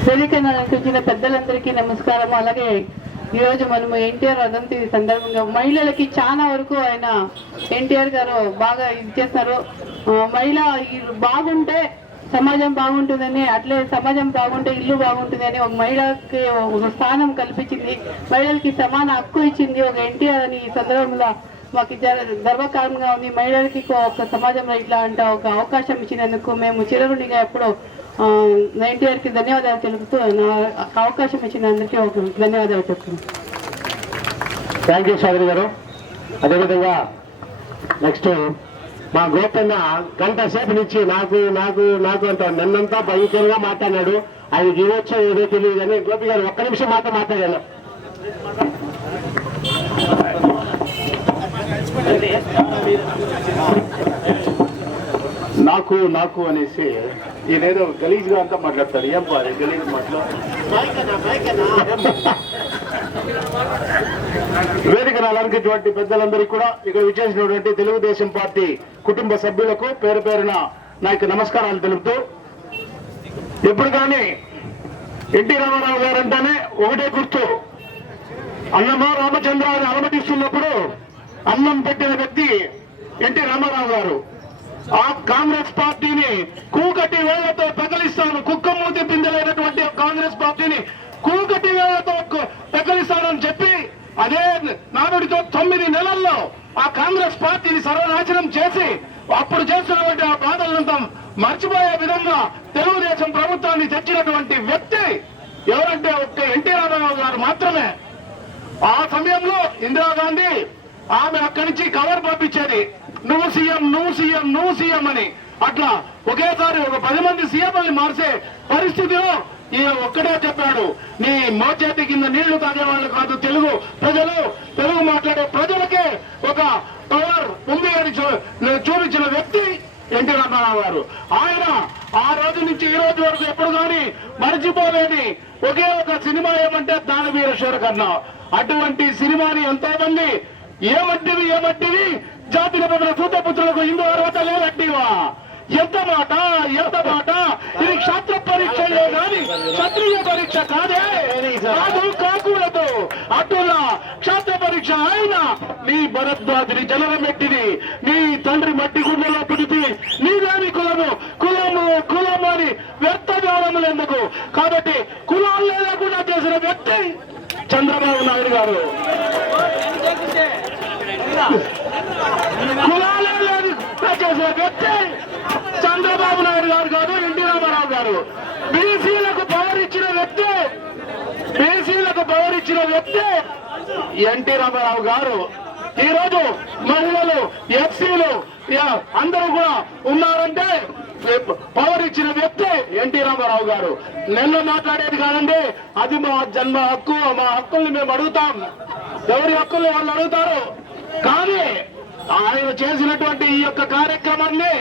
వేదికను అలంకరించిన పెద్దలందరికీ నమస్కారం. అలాగే ఈరోజు మనము ఎన్టీఆర్ వర్ధంతి సందర్భంగా మహిళలకి చాలా వరకు ఆయన ఎన్టీఆర్ గారు బాగా ఇది చేస్తారు. మహిళ బాగుంటే సమాజం బాగుంటుందని, అట్లే సమాజం బాగుంటే ఇల్లు బాగుంటుందని ఒక మహిళకి ఒక స్థానం కల్పించింది, మహిళలకి సమాన హక్కు ఇచ్చింది ఒక ఎన్టీఆర్ అని ఈ సందర్భంలో మాకు గర్వకారణంగా ఉంది. మహిళలకి ఒక సమాజంలో ఇట్లా అంటే ఒక అవకాశం ఇచ్చినందుకు మేము చిరరుణిగా ఎప్పుడూ ఎన్టీఆర్కి ధన్యవాదాలు తెలుపుతూ అవకాశం ఇచ్చిన అందరికీ ఒక ధన్యవాదాలు చెప్తున్నాను. థ్యాంక్ యూ సోదరి గారు. అదేవిధంగా నెక్స్ట్ మా గోపన్న గంట సేపు నుంచి నాకు నాకు నాకు అంత నన్నంతా భయంకరంగా మాట్లాడాడు. ఆయన జీవోత్సవం ఏదో తెలియదు కానీ గోపి గారు 1 నిమిషం మాట్లాడాను. నాకు నాకు అనేసి ఈయనేదో గలీజ్ గా అంతా మాట్లాడతాడు. ఏం బాధ గలీజ్ మాటలు. వేదికను అలంకరించినటువంటి పెద్దలందరికీ కూడా ఇక్కడ విచ్చేసినటువంటి తెలుగుదేశం పార్టీ కుటుంబ సభ్యులకు పేరు పేరున నా యొక్క నమస్కారాలు తెలుపుతూ, ఎప్పుడు కానీ ఎన్టీ రామారావు గారు అంటేనే ఒకటే గుర్తు. అన్నమా రామచంద్ర అని అనుమతిస్తున్నప్పుడు అన్నం పెట్టిన వ్యక్తి ఎన్టీ రామారావు గారు. ఆ కాంగ్రెస్ పార్టీని కూకటి వేళ్లతో పెకలిస్తాను, కుక్క మూతి పిందెలైనటువంటి కాంగ్రెస్ పార్టీని కూకటి వేళ్లతో పెకలిస్తానని చెప్పి అదే నానుడితో 9 నెలల్లో ఆ కాంగ్రెస్ పార్టీని సర్వనాశనం చేసి అప్పుడు చేస్తున్నటువంటి ఆ బాధలంతా మర్చిపోయే విధంగా తెలుగుదేశం ప్రభుత్వాన్ని తెచ్చినటువంటి వ్యక్తి ఎవరంటే ఒక్క ఎన్టీ రామారావు గారు మాత్రమే. ఆ సమయంలో ఇందిరాగాంధీ ఆమె అక్కడి నుంచి కవర్ పంపించేది, నువ్వు సీఎం నువ్వు సీఎం నువ్వు సీఎం అని. అట్లా ఒకేసారి ఒక 10 మంది సీఎంని మార్చే పరిస్థితిలో ఈయన ఒక్కడే చెప్పాడు, నీ మోచేతి కింద నీళ్లు తాగేవాళ్ళు కాదు తెలుగు ప్రజలు, తెలుగు మాట్లాడే ప్రజలకే ఒక పవర్ ఉంది అని చూపించిన వ్యక్తి ఎన్టీ రామారావు గారు. ఆయన ఆ రోజు నుంచి ఈ రోజు వరకు ఎప్పుడు కానీ మర్చిపోలేని ఒకే ఒక సినిమా ఏమంటే దానవీర శూరకర్ణ. అటువంటి సినిమాని ఎంతో మంది ఏమట్టివి జాతి నిబంధన సూతపుత్రులకు హిందూ అర్హత లేదంటివా, ఎంత మాట ఇది క్షాత్ర పరీక్షలే గాని క్షత్రియ పరీక్ష కాదే, కాకూడదు. అటులా క్షాత్ర పరీక్ష అయినా నీ భరద్వాజుని జనరమెట్టిది, నీ తండ్రి మట్టి గుండెలో పుడితే నీదాని కులము అని వ్యర్థ భావములు ఎందుకు. కాబట్టి కులాలు లేకుండా చేసిన వ్యక్తి చంద్రబాబు నాయుడు గారు. కులాలే లేదు చేసిన వ్యక్తి చంద్రబాబు నాయుడు గారు కాదు, ఎన్టీ రామారావు గారు. బీసీలకు పవర్ ఇచ్చిన వ్యక్తి ఎన్టీ రామారావు గారు. ఈ రోజు మహిళలు ఎఫ్సీలు అందరూ కూడా ఉన్నారంటే పవర్ ఇచ్చిన వ్యక్తి ఎన్టీ రామారావు గారు. నిన్న మాట్లాడేది కాదండి, అది మా జన్మ హక్కు, మా హక్కుల్ని మేము అడుగుతాం, ఎవరి హక్కుల్ని వాళ్ళు అడుగుతారు. కానీ ఆయన చేసినటువంటి ఈ యొక్క కార్యక్రమాన్ని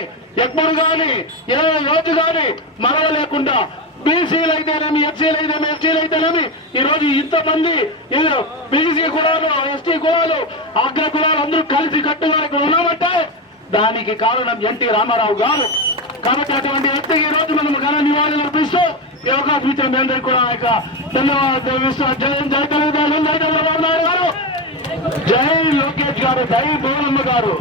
ఎప్పుడు కానీ ఏ రోజు కానీ మరవలేకుండా బీసీలు అయితేనేమి, ఎస్సీలు అయితేనేమి, ఎస్టీలు అయితేనేమి ఈ రోజు ఇంతమంది బీసీ కులాలు, ఎస్టీ కులాలు, అగ్ర కులాలు అందరూ కలిసి కట్టుగా ఉన్నామంటే దానికి కారణం ఎన్టీ రామారావు గారు. కాబట్టి అటువంటి వ్యక్తికి ఈ రోజు మనం ఘన నివాళులు అర్పిస్తూ ఈ అవకాశం ఇచ్చిన మీ అందరికీ కూడా ఆయన ధన్యవాదాలు. జై తెలుగుదేశం, జై చంద్రబాబు నాయుడు గారు, జై లోకేష్ గారు, జై భువనమ్మ గారు.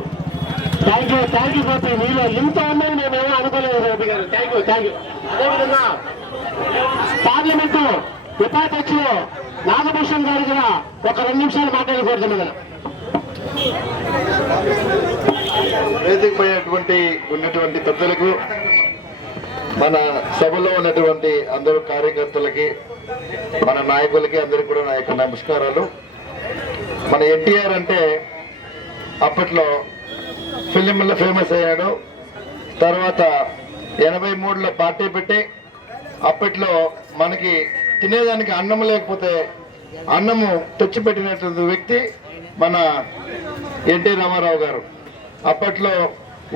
Thank you Gopi. మీలో ఇంత ఉన్నది మేమేమో అనుకోలేదు గోపి గారు. Thank you. అదేవిధంగా పార్లమెంటు ఉపాధ్యక్షులు నాగభూషణ్ గారు కూడా ఒక 2 నిమిషాలు మాట్లాడుకోవచ్చు కదా. వేదికపై ఉన్నటువంటి పెద్దలకు, మన సభలో ఉన్నటువంటి అందరూ కార్యకర్తలకి, మన నాయకులకి అందరికీ కూడా నా యొక్క నమస్కారాలు. మన ఎన్టీఆర్ అంటే అప్పట్లో ఫిలింలో ఫేమస్ అయ్యాడు. తర్వాత 83లో పార్టీ పెట్టి అప్పట్లో మనకి తినేదానికి అన్నం లేకపోతే అన్నము తెచ్చిపెట్టినటువంటి వ్యక్తి మన ఎన్టీ రామారావు గారు. అప్పట్లో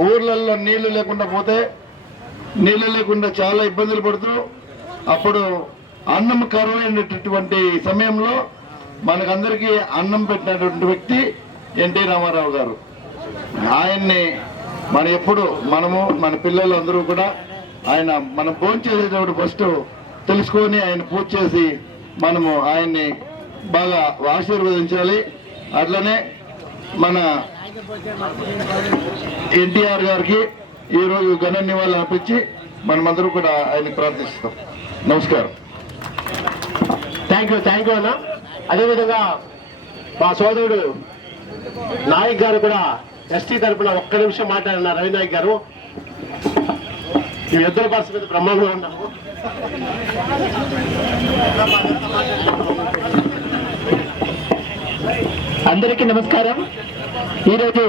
ఊర్లలో నీళ్లు లేకుండా పోతే నీళ్లు లేకుండా చాలా ఇబ్బందులు పడుతూ అప్పుడు అన్నం కరువైనటువంటి సమయంలో మనకందరికీ అన్నం పెట్టినటువంటి వ్యక్తి ఎన్టీ రామారావు గారు. ఆయన్ని మనము మన పిల్లలు అందరూ కూడా ఆయన మనం భోజనం చేసేటప్పుడు ఫస్ట్ తెలుసుకొని ఆయన పూజ చేసి మనము ఆయన్ని బాగా ఆశీర్వదించాలి. అట్లనే మన ఎన్టీఆర్ గారికి ఈరోజు ఘన నివాళులు అర్పించి మనమందరూ కూడా ఆయన్ని ప్రార్థిస్తాం. నమస్కారం. థ్యాంక్ యూ అన్న. అదేవిధంగా మా సోదరుడు నాయక్ గారు కూడా ఎస్టీ తరఫున ఒక్క నిమిషం మాట్లాడిన రవినాయక్ గారు. ఈ ఇద్దరు పరిస్థితి మీద బ్రహ్మాండంగా ఉన్నాము. అందరికీ నమస్కారం. ఈరోజు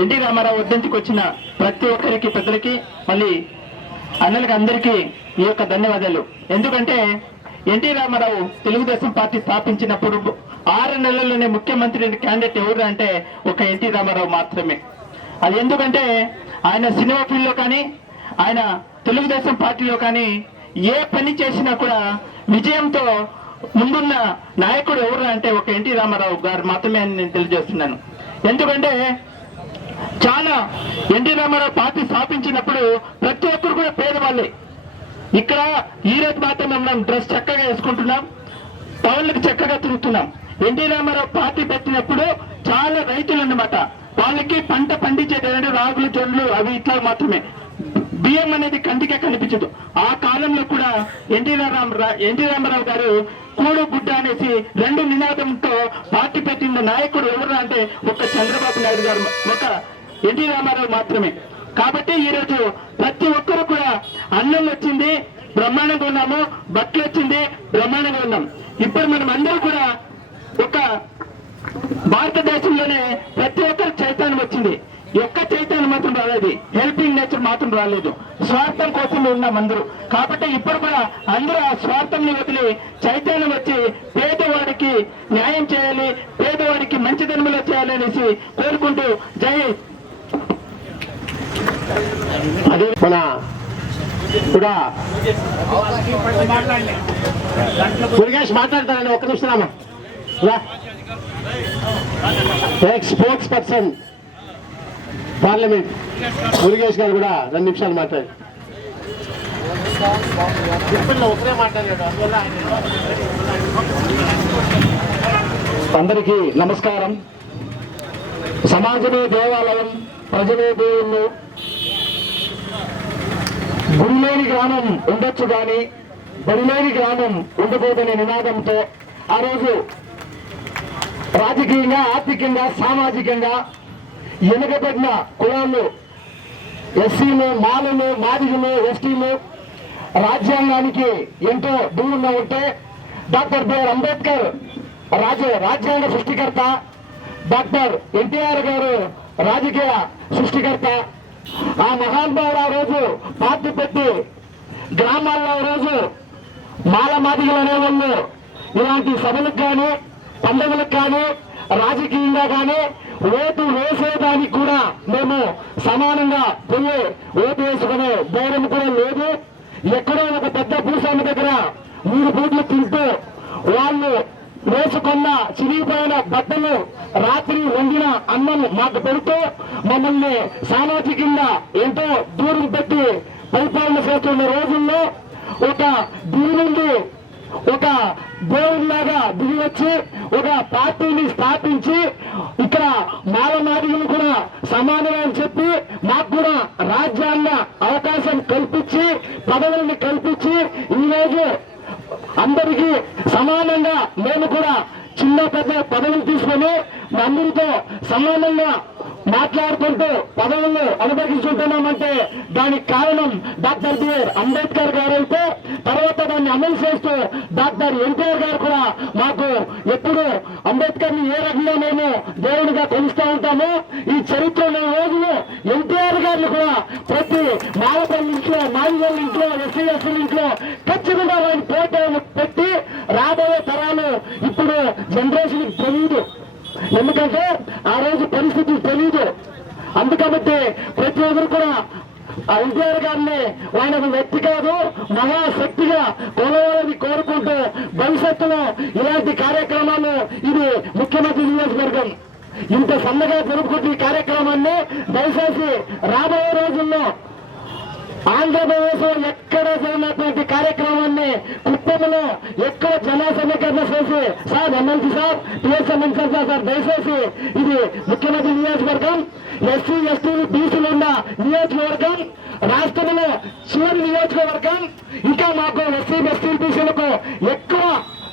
ఎన్టీ రామారావు వర్ధంతికి వచ్చిన ప్రతి ఒక్కరికి, పెద్దలకి, మళ్ళీ అన్నలకి అందరికీ ఈ యొక్క ధన్యవాదాలు. ఎందుకంటే ఎన్టీ రామారావు తెలుగుదేశం పార్టీ స్థాపించినప్పుడు 6 నెలల్లోనే ముఖ్యమంత్రి క్యాండిడేట్ ఎవరు అంటే ఒక ఎన్టీ రామారావు మాత్రమే. అది ఎందుకంటే ఆయన సినిమా ఫీల్డ్లో కానీ ఆయన తెలుగుదేశం పార్టీలో కానీ ఏ పని చేసినా కూడా విజయంతో ముందున్న నాయకుడు ఎవరు అంటే ఒక ఎన్టీ రామారావు గారు మాత్రమే అని నేను తెలియజేస్తున్నాను. ఎందుకంటే చాలా ఎన్టీ రామారావు పార్టీ స్థాపించినప్పుడు ప్రతి ఒక్కరు కూడా పేదవాళ్ళే. ఇక్కడ ఈ రోజు మాత్రం మనం డ్రెస్ చక్కగా వేసుకుంటున్నాం, టౌన్లకు చక్కగా తిరుగుతున్నాం. ఎన్టీ రామారావు పార్టీ పెట్టినప్పుడు చాలా రైతులు అన్నమాట, వాళ్ళకి పంట పండించేటంటే రాగులు, జొన్నలు అవి ఇట్లా మాత్రమే, బియ్యం అనేది కంటికే కనిపించదు. ఆ కాలంలో కూడా ఎన్టీ రామారావు గారు కూడు గుడ్డ అనేసి 2 నినాదంతో పార్టీ పెట్టిన నాయకుడు ఎవరు అంటే ఒక చంద్రబాబు నాయుడు గారు, ఒక ఎన్టీ రామారావు మాత్రమే. కాబట్టి ఈరోజు ప్రతి ఒక్కరు కూడా అన్నం వచ్చింది బ్రహ్మాండంగా ఉన్నాము, బట్టలు వచ్చింది బ్రహ్మాండంగా ఉన్నాం. ఇప్పుడు మనం అందరూ కూడా ఒక భారతదేశంలోనే ప్రతి ఒక్కరు చైతన్యం వచ్చింది. ఒక్క చైతన్యం మాత్రం రాలేదు, హెల్పింగ్ నేచర్ మాత్రం రాలేదు. స్వార్థం కోసం ఉన్నాం అందరూ. కాబట్టి ఇప్పుడు కూడా అందరూ ఆ స్వార్థంని వదిలి చైతన్యం వచ్చి పేదవాడికి న్యాయం చేయాలి, పేదవాడికి మంచి ధర్మలో చేయాలి అనేసి కోరుకుంటూ జై. అదే మన కూడా మురుగేష్ మాట్లాడతారండి. ఒక్క నిమిషం Rama. Sports person parliament Murugesh గారు కూడా 2 నిమిషాలు మాట్లాడారు. ఒకరే మాట్లాడాడు. అందరికీ నమస్కారం. సమాజమే దేవాలయం, ప్రజలే దేవుళ్ళు. గుడిలేని గ్రామం ఉండొచ్చు కానీ బడిలేని గ్రామం ఉండబోదనే నినాదంతో ఆ రోజు రాజకీయంగా, ఆర్థికంగా, సామాజికంగా వెనుకబడిన కులాలు, ఎస్సీలు, మాలలు, మాదిగలు, ఎస్టీలు రాజ్యాంగానికి ఎంతో దూరంగా ఉంటే డాక్టర్ బిఆర్ అంబేద్కర్ రాజ్యాంగ సృష్టికర్త, డాక్టర్ ఎన్టీఆర్ గారు రాజకీయ సృష్టికర్త. ఆ మహానుభావుడు ఆ రోజు పార్టీ పెట్టి గ్రామాల్లో రోజు మాల మాదిగలు అనేవాళ్ళు ఇలాంటి సభలకు కానీ, పండుగలకు కానీ, రాజకీయంగా కానీ ఓటు వేసేదానికి కూడా మేము సమానంగా పోయి ఓటు వేసుకునే ధైర్యం కూడా లేదు. ఎక్కడో ఒక పెద్ద భూస్వామి దగ్గర 3 పూట్లు తింటూ వాళ్ళు వేసుకున్న చిరిగిపోయిన బట్టలు, రాత్రి వండిన అన్నం మాకు పెడుతూ మమ్మల్ని సామాజికంగా ఎంతో దూరం పెట్టి పరిపాలన చేస్తున్న రోజుల్లో ఒక దిగి నుండి ఒక దేవుడిలాగా దిగి వచ్చి ఒక పార్టీని స్థాపించి ఇక్కడ మాలమాదిగలు కూడా సమానమే అని చెప్పి మాకు కూడా రాజ్యాంగ అవకాశం కల్పించి, పదవుల్ని కల్పించి ఈరోజు అందరికీ సమానంగా మేము కూడా చిన్న పెద్ద పదవులు తీసుకొని అందరితో సమానంగా మాట్లాడుకుంటూ పదవులను అనుభవించుకుంటున్నామంటే దానికి కారణం డాక్టర్ బిఆర్ అంబేద్కర్ గారు అయితే, తర్వాత దాన్ని అమలు చేస్తూ డాక్టర్ ఎన్టీఆర్ గారు కూడా మాకు ఎప్పుడు అంబేద్కర్ ని ఏ రకంగా మేము దేవుడిగా కొలుస్తూ ఉంటామో ఈ చరిత్రలో రోజులు ఎన్టీఆర్ గారిని కూడా ప్రతి మాలపల్లి ఇంట్లో, మాదిగోళ్ళ ఇంట్లో, ఎస్సీల ఇంట్లో ఖచ్చితంగా ఆయన ఫోటోలు పెట్టి రాబోయే తరాలు ఇప్పుడు జనరేషన్ తెలియదు. ఎందుకంటే ఆ రోజు పరిస్థితులు తెలియదు. అందుకబట్టి ప్రతి ఒక్కరు కూడా ఎన్టీఆర్ గారిని ఆయన ఒక వ్యక్తి కాదు, మహాశక్తిగా కొలవాలని కోరుకుంటూ భవిష్యత్తులో ఇలాంటి కార్యక్రమాలు ఇది ముఖ్యమంత్రి నియోజకవర్గం ఇంత సన్నగా జరుపుకుంటే ఈ కార్యక్రమాన్ని దయచేసి రాబోయే రోజుల్లో ఆంధ్రప్రదేశ్ లో ఎక్కడ జరిగినటువంటి కార్యక్రమాన్ని కుప్పంలో ఎక్కువ జన సమీకరణ చేసి sir MLC sir TSM incharge sir దయచేసి ఇది ముఖ్యమంత్రి నియోజకవర్గం, ఎస్సీ ఎస్టీలు బీసీలు ఉన్న నియోజకవర్గం, రాష్ట్రంలో చివరి నియోజకవర్గం. ఇంకా మాకు ఎస్సీ ఎస్టీ బీసీలకు ఎక్కువ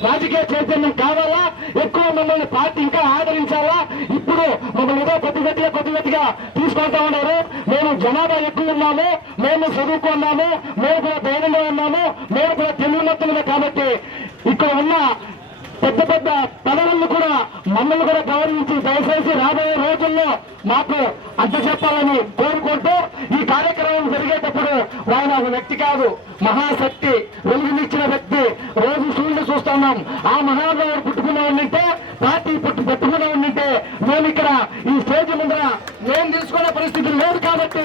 రాజకీయ చైతన్యం కావాలా, ఎక్కువ మమ్మల్ని పార్టీ ఇంకా ఆదరించాలా. ఇప్పుడు మమ్మల్ని ఏదో కొద్ది గట్టిగా తీసుకుంటా ఉన్నారు. మేము జనాభా ఎక్కువ ఉన్నాము, మేము చదువుకున్నాము, మేము కూడా ధైర్యంగా ఉన్నాము, మేము కూడా తెలివినత్తులమే. కాబట్టి ఇక్కడ ఉన్న పెద్ద పెద్ద పదవులను కూడా మమ్మల్ని కూడా గౌరవించి దయచేసి రాబోయే రోజుల్లో మాకు అంత చెప్పాలని కోరుకుంటూ ఈ కార్యక్రమం జరిగేటప్పుడు ఆయన ఒక వ్యక్తి కాదు, మహాశక్తి, వెలుగునిచ్చిన వ్యక్తి. రోజు సూర్యుడు చూస్తున్నాం. ఆ మహానుభావుడు పుట్టుకున్న ఉండింటే, పార్టీ పెట్టుకున్న ఉండింటే మేము ఇక్కడ ఈ స్టేజ్ ముందర మేము తెలుసుకునే పరిస్థితి లేదు. కాబట్టి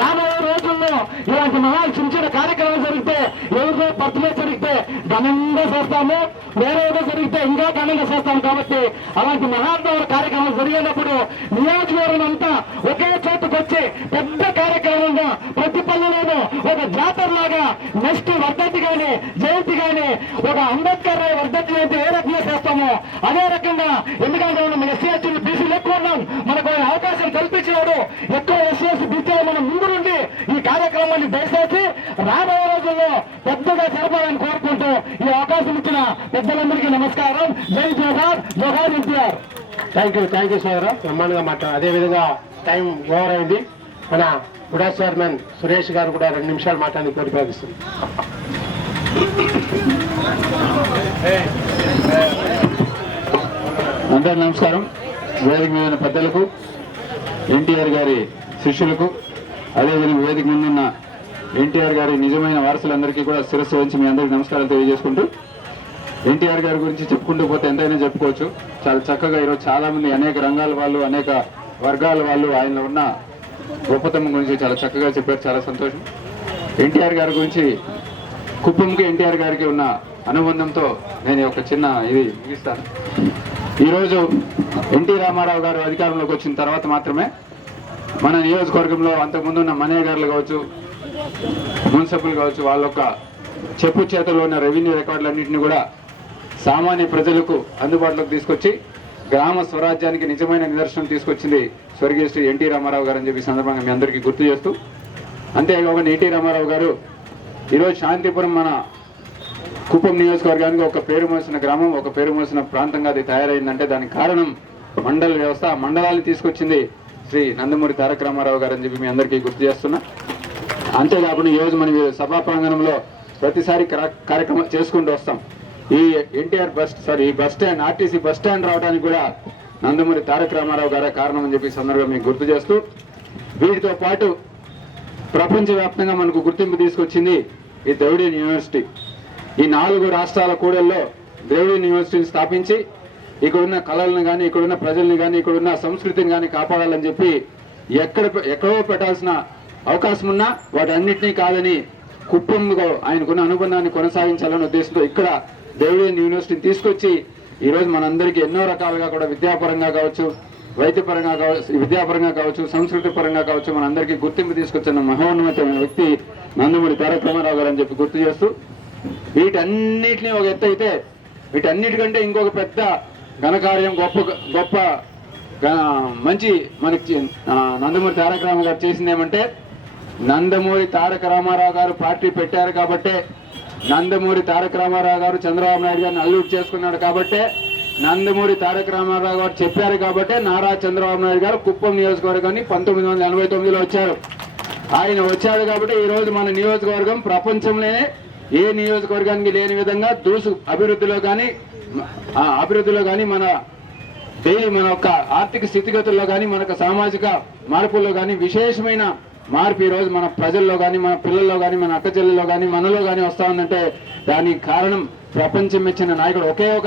రాబోయే రోజుల్లో ఇలాంటి చిన్న చిన్న కార్యక్రమాలు జరిగితే, ఎవరితో బర్త్డే జరిగితే ఘనంగా చేస్తాము, వేరే ఏదో జరిగితే ఇంకా ఘనంగా చేస్తాం. కాబట్టి అలాంటి మహానుభావుల కార్యక్రమాలు జరిగేటప్పుడు నియోజకవర్గం అంతా ఒకే చోటుకు వచ్చి పెద్ద కార్యక్రమంగా ప్రతి పల్లెలోనూ ఒక జాతరలాగా నెక్స్ట్ వర్ధంతి గాని జయంతి గాని ఒక అంబేద్కర్ వర్ధంతి జయంతి ఏ రకంగా చేస్తామో అదే రకంగా, ఎందుకంటే మనం ఎస్సీ ఎస్టీలు బీసీలు ఎక్కువ ఉన్నాం, మనకు అవకాశం కల్పించినాడు. ఎక్కువ ఎస్సీ ఎస్టీ బీసీలు మనం ముందు నుండి ఈ కార్యక్రమాన్ని దయచేసి రాబోయే రోజుల్లో పెద్దగా జరపాలని కోరుకుంటూ ఈ అవకాశం ఇచ్చిన పెద్దలందరికీ నమస్కారం. జై జోహార్, జోహార్ ఎన్టీఆర్. థ్యాంక్ యూ సోదరా, బ్రహ్మాండంగా మాట్లాడారు. అదేవిధంగా టైం ఓవర్ అయింది. మన గుడా చైర్మన్ సురేష్ గారు కూడా 2 నిమిషాలు మాట్లాడి కోరిపాగిస్తుంది. అందరికీ నమస్కారం. వేదిక మీద పెద్దలకు, ఎన్టీఆర్ గారి శిష్యులకు, అదేవిధంగా వేదిక ముందున్న ఎన్టీఆర్ గారి నిజమైన వారసులందరికీ కూడా శిరస్సు వంచి మీ అందరికీ నమస్కారాలు తెలియజేసుకుంటూ, ఎన్టీఆర్ గారి గురించి చెప్పుకుంటూ పోతే ఎంతైనా చెప్పుకోవచ్చు. చాలా చక్కగా ఈరోజు చాలా మంది అనేక రంగాల వాళ్ళు, అనేక వర్గాల వాళ్ళు ఆయనలో ఉన్న గొప్పతనం గురించి చాలా చక్కగా చెప్పారు. చాలా సంతోషం. ఎన్టీఆర్ గారి గురించి, కుప్పంకి ఎన్టీఆర్ గారికి ఉన్న అనుబంధంతో నేను ఒక చిన్న ఇది ముగిస్తాను. ఈరోజు ఎన్టీ రామారావు గారు అధికారంలోకి వచ్చిన తర్వాత మాత్రమే మన నియోజకవర్గంలో అంతకుముందు ఉన్న మనేగారులు కావచ్చు, మున్సిపల్ కావచ్చు, వాళ్ళ యొక్క చెప్పు చేతల్లో ఉన్న రెవెన్యూ రికార్డులన్నింటినీ కూడా సామాన్య ప్రజలకు అందుబాటులోకి తీసుకొచ్చి గ్రామ స్వరాజ్యానికి నిజమైన నిదర్శనం తీసుకొచ్చింది స్వర్గీయ శ్రీ ఎన్టీ రామారావు గారు అని చెప్పి సందర్భంగా మీ అందరికీ గుర్తు చేస్తూ, అంతేకాకుండా ఎన్టీ రామారావు గారు ఈరోజు శాంతిపురం మన కుప్పం నియోజకవర్గానికి ఒక పేరు మోసిన గ్రామం, ఒక పేరు మోసిన ప్రాంతంగా అది తయారైందంటే దానికి కారణం మండల వ్యవస్థ. ఆ మండలాన్ని తీసుకొచ్చింది శ్రీ నందమూరి తారక రామారావు గారు అని చెప్పి మీ అందరికీ గుర్తు చేస్తున్నా. అంతేకాకుండా ఈరోజు మనం సభా ప్రాంగణంలో ప్రతిసారి కార్యక్రమం చేసుకుంటూ వస్తాం. ఈ ఎన్టీఆర్ ఈ bus stand, RTC bus stand రావడానికి కూడా నందమూరి తారక రామారావు గారే కారణం అని చెప్పి సందర్భంగా మీకు గుర్తు చేస్తూ, వీటితో పాటు ప్రపంచవ్యాప్తంగా మనకు గుర్తింపు తీసుకొచ్చింది ఈ ద్రవిడియన్ యూనివర్సిటీ. ఈ 4 రాష్ట్రాల కూడల్లో ద్రవిడియన్ యూనివర్సిటీని స్థాపించి ఇక్కడున్న కళలను కానీ, ఇక్కడున్న ప్రజల్ని కానీ, ఇక్కడున్న సంస్కృతిని కానీ కాపాడాలని చెప్పి ఎక్కడో పెట్టాల్సిన అవకాశం ఉన్నా వాటన్నిటినీ కాదని కుప్పంలో ఆయనకున్న అనుబంధాన్ని కొనసాగించాలనే ఉద్దేశంతో ఇక్కడ ద్రవిడియన్ యూనివర్సిటీని తీసుకొచ్చి ఈరోజు మనందరికీ ఎన్నో రకాలుగా కూడా విద్యాపరంగా కావచ్చు, వైద్యపరంగా కావచ్చు, విద్యాపరంగా కావచ్చు, సంస్కృతి పరంగా కావచ్చు మనందరికీ గుర్తింపు తీసుకొచ్చిన మహోన్నతమైన వ్యక్తి నందమూరి తారక రామారావు గారు అని చెప్పి గుర్తు చేస్తూ, వీటన్నిటినీ ఒక ఎత్తు అయితే వీటన్నిటికంటే ఇంకొక పెద్ద ఘనకార్యం, గొప్ప మంచి మనకి నందమూరి తారక రామారావు గారు చేసింది ఏమంటే, నందమూరి తారక రామారావు గారు పార్టీ పెట్టారు కాబట్టే, నందమూరి తారక రామారావు గారు చంద్రబాబు నాయుడు గారిని అల్లుడు చేసుకున్నాడు కాబట్టే, నందమూరి తారక రామారావు గారు చెప్పారు కాబట్టే నారా చంద్రబాబు నాయుడు గారు కుప్పం నియోజకవర్గాన్ని 1989లో వచ్చారు. ఆయన వచ్చాడు కాబట్టి ఈ రోజు మన నియోజకవర్గం ప్రపంచంలోనే ఏ నియోజకవర్గానికి లేని విధంగా అభివృద్ధిలో కానీ మన యొక్క ఆర్థిక స్థితిగతుల్లో కానీ, మనకు సామాజిక మార్పుల్లో కానీ విశేషమైన మార్పు ఈ రోజు మన ప్రజల్లో కానీ, మన పిల్లల్లో కానీ, మన అక్క చెల్లెల్లో కానీ, మనలో కానీ వస్తా ఉందంటే దానికి కారణం ప్రపంచం ఇచ్చిన నాయకుడు ఒకే ఒక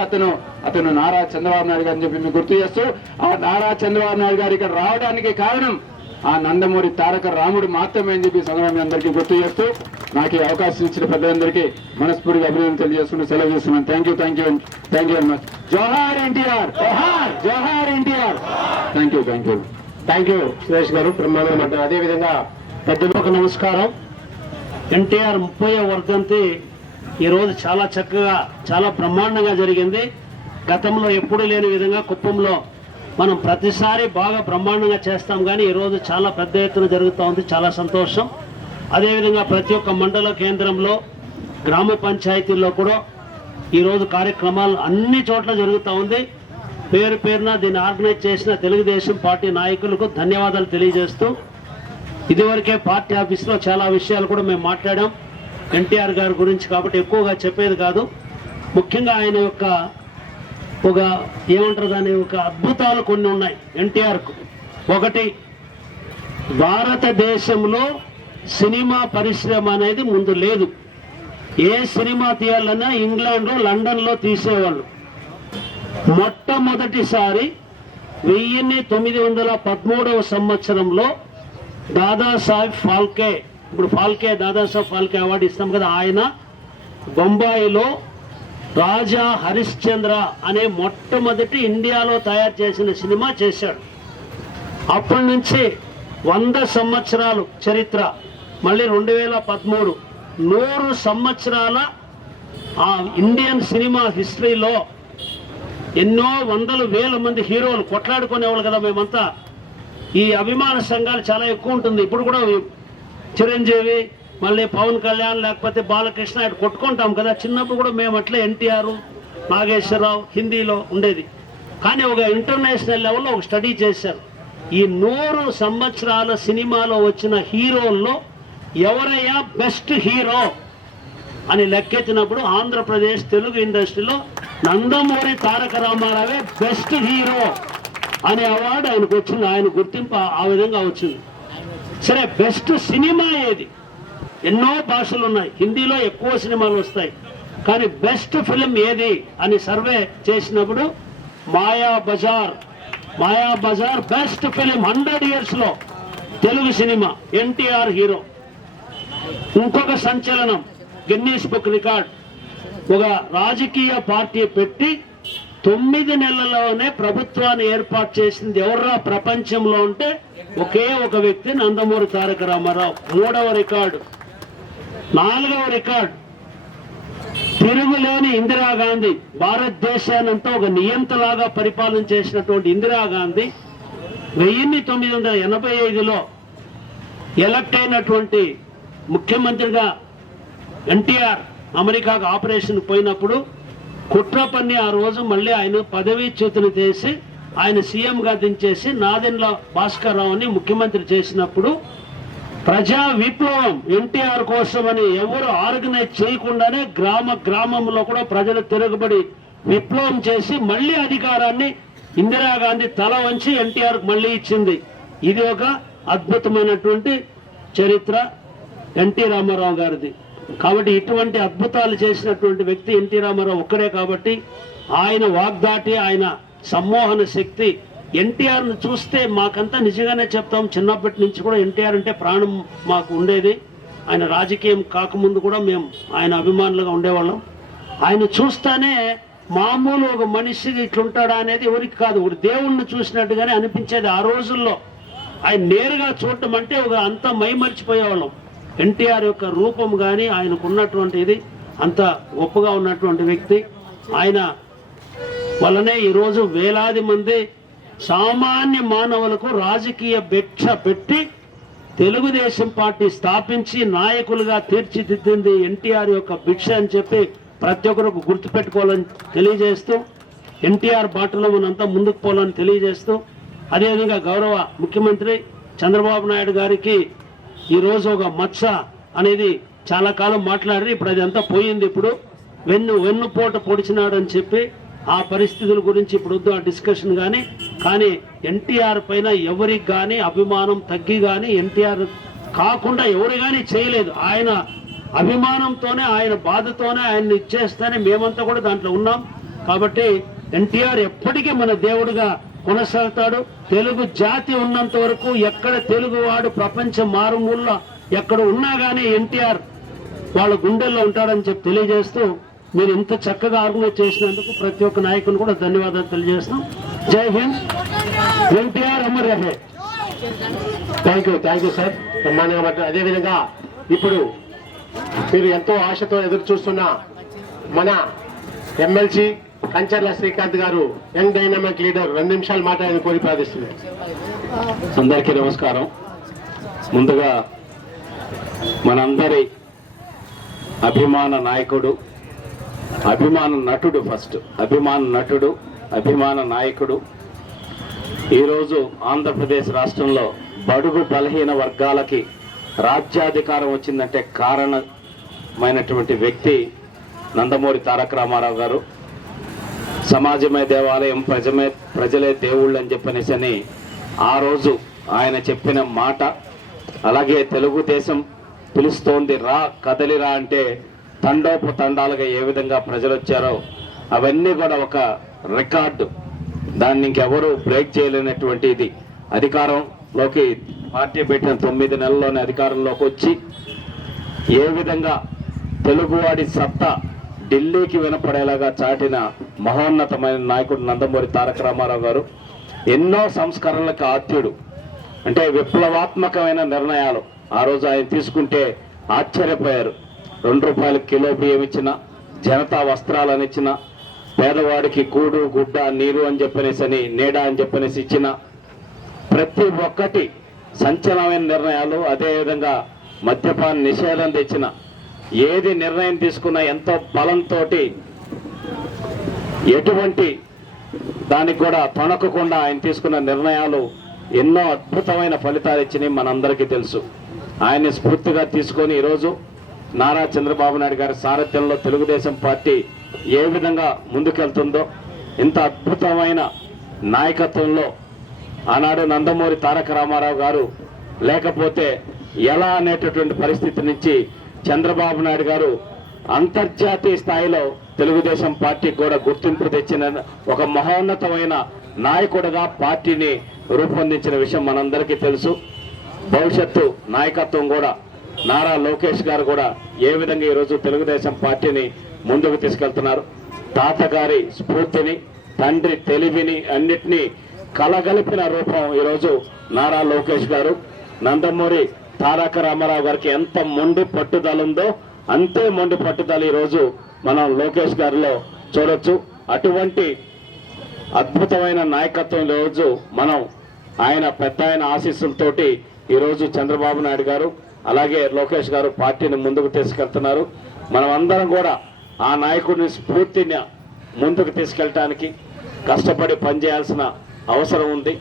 అతను నారా చంద్రబాబు నాయుడు గారు అని చెప్పి మీకు గుర్తు చేస్తూ, ఆ నారా చంద్రబాబు నాయుడు గారు ఇక్కడ రావడానికి కారణం ఆ నందమూరి తారక రాముడు మాత్రమే అని చెప్పి సందర్భంగా మీ అందరికీ గుర్తు చేస్తూ నాకు ఈ అవకాశం ఇచ్చిన పెద్దలందరికీ మనస్ఫూర్తిగా అభినందన తెలియజేసుకుంటూ సెలవు చేస్తున్నాను. Thank you very much. జోహార్ ఎన్టీఆర్, జోహార్ NTR. Thank you Suresh garu, బ్రహ్మాండం అంటారు. అదేవిధంగా పెద్దలకు నమస్కారం. ఎన్టీఆర్ 30వ వర్ధంతి ఈరోజు చాలా చక్కగా చాలా బ్రహ్మాండంగా జరిగింది. గతంలో ఎప్పుడూ లేని విధంగా కుప్పంలో మనం ప్రతిసారి బాగా బ్రహ్మాండంగా చేస్తాం, కానీ ఈరోజు చాలా పెద్ద ఎత్తున జరుగుతూ ఉంది. చాలా సంతోషం. అదేవిధంగా ప్రతి ఒక్క మండల కేంద్రంలో, గ్రామ పంచాయతీల్లో కూడా ఈరోజు కార్యక్రమాలు అన్ని చోట్ల జరుగుతూ ఉంది. పేరు పేరున దీన్ని ఆర్గనైజ్ చేసిన తెలుగుదేశం పార్టీ నాయకులకు ధన్యవాదాలు తెలియజేస్తూ, ఇదివరకే పార్టీ ఆఫీస్లో చాలా విషయాలు కూడా మేము మాట్లాడాం ఎన్టీఆర్ గారి గురించి, కాబట్టి ఎక్కువగా చెప్పేది కాదు. ముఖ్యంగా ఆయన యొక్క ఏమంటారు దాని ఒక అద్భుతాలు కొన్ని ఉన్నాయి ఎన్టీఆర్కు. ఒకటి, భారతదేశంలో సినిమా పరిశ్రమ అనేది ముందు లేదు. ఏ సినిమా తీయాలన్నా ఇంగ్లాండ్లో, లండన్లో తీసేవాళ్ళు. మొట్టమొదటిసారి 1913వ సంవత్సరంలో దాదాసాహెబ్ ఫాల్కే, ఇప్పుడు దాదాసాహెబ్ ఫాల్కే అవార్డు ఇస్తాం కదా, ఆయన బొంబాయిలో రాజా హరిశ్చంద్ర అనే మొట్టమొదటి ఇండియాలో తయారు చేసిన సినిమా చేశాడు. అప్పటి నుంచి 100 సంవత్సరాలు చరిత్ర, మళ్ళీ 2013 100 సంవత్సరాల ఆ ఇండియన్ సినిమా హిస్టరీలో ఎన్నో వందల వేల మంది హీరోలు కొట్లాడుకునేవాళ్ళు కదా. మేమంతా ఈ అభిమాన సంఘాలు చాలా ఎక్కువ ఉంటుంది. ఇప్పుడు కూడా చిరంజీవి, మళ్ళీ పవన్ కళ్యాణ్, లేకపోతే బాలకృష్ణ ఇటు కొట్టుకుంటాం కదా. చిన్నప్పుడు కూడా మేము అట్లే ఎన్టీఆర్, నాగేశ్వరరావు హిందీలో ఉండేది. కానీ ఒక ఇంటర్నేషనల్ లెవెల్లో ఒక స్టడీ చేశారు. ఈ 100 సంవత్సరాల సినిమాలో వచ్చిన హీరోల్లో ఎవరయ్యా బెస్ట్ హీరో అని లెక్కెత్తినప్పుడు ఆంధ్రప్రదేశ్ తెలుగు ఇండస్ట్రీలో నందమూరి తారక రామారావే బెస్ట్ హీరో అనే అవార్డు ఆయనకు వచ్చింది. ఆయన గుర్తింపు ఆ విధంగా వచ్చింది. సరే, బెస్ట్ సినిమా ఏది? ఎన్నో భాషలు ఉన్నాయి, హిందీలో ఎక్కువ సినిమాలు వస్తాయి, కానీ బెస్ట్ ఫిలిం ఏది అని సర్వే చేసినప్పుడు మాయాబజార్ బెస్ట్ ఫిలిం 100 years లో తెలుగు సినిమా, ఎన్టీఆర్ హీరో. ఇంకొక సంచలనం, గిన్నీస్ బుక్ రికార్డ్, ఒక రాజకీయ పార్టీ పెట్టి 9 నెలల్లోనే ప్రభుత్వాన్ని ఏర్పాటు చేసింది ఎవర్రా ప్రపంచంలో అంటే ఒకే ఒక వ్యక్తి, నందమూరి తారక రామారావు. 3వ రికార్డు. 4వ రికార్డు, తిరుగులేని ఇందిరాగాంధీ, భారతదేశానంతా ఒక నియంతలాగా పరిపాలన చేసినటువంటి ఇందిరాగాంధీ 1985లో ఎలక్ట్ అయినటువంటి ముఖ్యమంత్రిగా ఎన్టీఆర్ అమెరికాకు ఆపరేషన్ పోయినప్పుడు కుట్ర పన్ని ఆ రోజు మళ్ళీ ఆయన పదవీచ్యుతిని చేసి ఆయన సీఎంగా దించేసి నాదెండ్ల భాస్కర్ రావుని ముఖ్యమంత్రి చేసినప్పుడు ప్రజా విప్లవం ఎన్టీఆర్ కోసమని ఎవరు ఆర్గనైజ్ చేయకుండానే గ్రామంలో కూడా ప్రజలు తిరగబడి విప్లవం చేసి మళ్ళీ అధికారాన్ని ఇందిరాగాంధీ తల వంచి ఎన్టీఆర్ మళ్ళీ ఇచ్చింది. ఇది ఒక అద్భుతమైనటువంటి చరిత్ర ఎన్టీ రామారావు గారిది. కాబట్టి ఇటువంటి అద్భుతాలు చేసినటువంటి వ్యక్తి ఎన్టీ రామారావు ఒక్కడే. కాబట్టి ఆయన వాగ్దాటి, ఆయన సమ్మోహన శక్తి, ఎన్టీఆర్ను చూస్తే మాకంతా నిజంగానే చెప్తాం, చిన్నప్పటి నుంచి కూడా ఎన్టీఆర్ అంటే ప్రాణం మాకు ఉండేది. ఆయన రాజకీయం కాకముందు కూడా మేము ఆయన అభిమానులుగా ఉండేవాళ్ళం. ఆయన చూస్తానే మామూలు ఒక మనిషి ఇట్లుంటాడా అనేది ఎవరికి కాదు, ఒక దేవుణ్ణి చూసినట్టుగానే అనిపించేది ఆ రోజుల్లో. ఆయన నేరుగా చూడటం అంటే ఒక అంతా మైమరిచిపోయేవాళ్ళం. ఎన్టీఆర్ యొక్క రూపం కానీ ఆయనకు ఉన్నటువంటి ఇది అంత గొప్పగా ఉన్నటువంటి వ్యక్తి. ఆయన వల్లనే ఈరోజు వేలాది మంది సామాన్య మానవులకు రాజకీయ భిక్ష పెట్టి తెలుగుదేశం పార్టీ స్థాపించి నాయకులుగా తీర్చిదిద్దింది ఎన్టీఆర్ యొక్క భిక్ష అని చెప్పి ప్రతి ఒక్కరికి గుర్తుపెట్టుకోవాలని తెలియజేస్తూ, ఎన్టీఆర్ బాటలో మనంతా ముందుకు పోవాలని తెలియజేస్తూ, అదేవిధంగా గౌరవ ముఖ్యమంత్రి చంద్రబాబు నాయుడు గారికి ఈరోజు ఒక మచ్చ అనేది చాలా కాలం మాట్లాడారు. ఇప్పుడు అది అంతా పోయింది. ఇప్పుడు వెన్నుపోట పొడిచినాడు అని చెప్పి ఆ పరిస్థితుల గురించి ఇప్పుడు వద్దు ఆ డిస్కషన్. కానీ ఎన్టీఆర్ పైన ఎవరికి కానీ అభిమానం తగ్గి కానీ ఎన్టీఆర్ కాకుండా ఎవరు కానీ చేయలేదు. ఆయన అభిమానంతోనే, ఆయన బాధతోనే ఆయన్ని ఇచ్చేస్తేనే మేమంతా కూడా దాంట్లో ఉన్నాం. కాబట్టి ఎన్టీఆర్ ఎప్పటికీ మన దేవుడుగా కొనసాగుతాడు. తెలుగు జాతి ఉన్నంత వరకు ఎక్కడ తెలుగువాడు ప్రపంచం మారుమూల ఎక్కడ ఉన్నా కానీ ఎన్టీఆర్ వాళ్ళ గుండెల్లో ఉంటాడని చెప్పి తెలియజేస్తూ, మీరు ఇంత చక్కగా ఆర్గనైజ్ చేసినందుకు ప్రతి ఒక్క నాయకుని కూడా ధన్యవాదాలు తెలియజేస్తున్నాం. జై హింద్, ఎన్టీఆర్ అమర్ రహే. Thank you sir. బ్రహ్మాండంగా. అదేవిధంగా ఇప్పుడు మీరు ఎంతో ఆశతో ఎదురు చూస్తున్న మన ఎమ్మెల్సీ కంచర్ల శ్రీకాంత్ గారు, యంగ్ డైనమిక్ లీడర్, 2 నిమిషాలు మాట్లాడని కోరి ప్రార్థిస్తున్నారు. అందరికీ నమస్కారం. ముందుగా మనందరి అభిమాన నాయకుడు, అభిమాన నటుడు, ఫస్ట్ అభిమాన నటుడు, అభిమాన నాయకుడు, ఈరోజు ఆంధ్రప్రదేశ్ రాష్ట్రంలో బడుగు బలహీన వర్గాలకి రాజ్యాధికారం వచ్చిందంటే కారణమైనటువంటి వ్యక్తి నందమూరి తారక రామారావు గారు. సమాజమే దేవాలయం, ప్రజలే దేవుళ్ళు అని చెప్పనేసని ఆ రోజు ఆయన చెప్పిన మాట, అలాగే తెలుగుదేశం పిలుస్తోంది రా కదలిరా అంటే తండోపతండాలుగా ఏ విధంగా ప్రజలు వచ్చారో అవన్నీ కూడా ఒక రికార్డు. దాన్ని ఇంకెవరు బ్రేక్ చేయలేనటువంటి ఇది. అధికారంలోకి పార్టీ పెట్టిన 9 నెలల్లోనే అధికారంలోకి వచ్చి ఏ విధంగా తెలుగువాడి సత్తా ఢిల్లీకి వినపడేలాగా చాటిన మహోన్నతమైన నాయకుడు నందమూరి తారక రామారావు గారు. ఎన్నో సంస్కరణలకు ఆద్యుడు. అంటే విప్లవాత్మకమైన నిర్ణయాలు ఆ రోజు ఆయన తీసుకుంటే ఆశ్చర్యపోయారు. 2 రూపాయల కిలో బియ్యం ఇచ్చిన, జనతా వస్త్రాలను ఇచ్చిన, పేదవాడికి కూడు గుడ్డ నీరు అని చెప్పనేసి నీడ అని చెప్పనేసి ఇచ్చిన ప్రతి ఒక్కటి సంచలనమైన నిర్ణయాలు. అదేవిధంగా మద్యపాన నిషేధం తెచ్చిన, ఏది నిర్ణయం తీసుకున్నా ఎంతో బలంతో ఎటువంటి దానికి కూడా తొణకకుండా ఆయన తీసుకున్న నిర్ణయాలు ఎన్నో అద్భుతమైన ఫలితాలు ఇచ్చినాయి, మనందరికీ తెలుసు. ఆయన్ని స్ఫూర్తిగా తీసుకొని ఈరోజు నారా చంద్రబాబు నాయుడు గారి సారథ్యంలో తెలుగుదేశం పార్టీ ఏ విధంగా ముందుకెళ్తుందో, ఇంత అద్భుతమైన నాయకత్వంలో ఆనాడు నందమూరి తారక రామారావు గారు లేకపోతే ఎలా అనేటటువంటి పరిస్థితి నుంచి చంద్రబాబు నాయుడు గారు అంతర్జాతీయ స్థాయిలో తెలుగుదేశం పార్టీకి కూడా గుర్తింపు తెచ్చిన ఒక మహోన్నతమైన నాయకుడిగా పార్టీని రూపొందించిన విషయం మనందరికీ తెలుసు. భవిష్యత్తు నాయకత్వం కూడా నారా లోకేష్ గారు కూడా ఏ విధంగా ఈరోజు తెలుగుదేశం పార్టీని ముందుకు తీసుకెళ్తున్నారు. తాతగారి స్ఫూర్తిని, తండ్రి తెలివిని అన్నిటినీ కలగలిపిన రూపం ఈరోజు నారా లోకేష్ గారు. నందమూరి తారక రామారావు గారికి ఎంత మొండి పట్టుదల ఉందో అంతే మొండి పట్టుదల ఈరోజు మనం లోకేష్ గారిలో చూడొచ్చు. అటువంటి అద్భుతమైన నాయకత్వం ఈరోజు మనం ఆయన పెద్ద ఆయన ఆశీస్సులతోటి ఈరోజు చంద్రబాబు నాయుడు గారు అలాగే లోకేష్ గారు పార్టీని ముందుకు తీసుకెళ్తున్నారు. మనం అందరం కూడా ఆ నాయకుడిని స్ఫూర్తిని ముందుకు తీసుకెళ్ళటానికి కష్టపడి పనిచేయాల్సిన అవసరం ఉంది.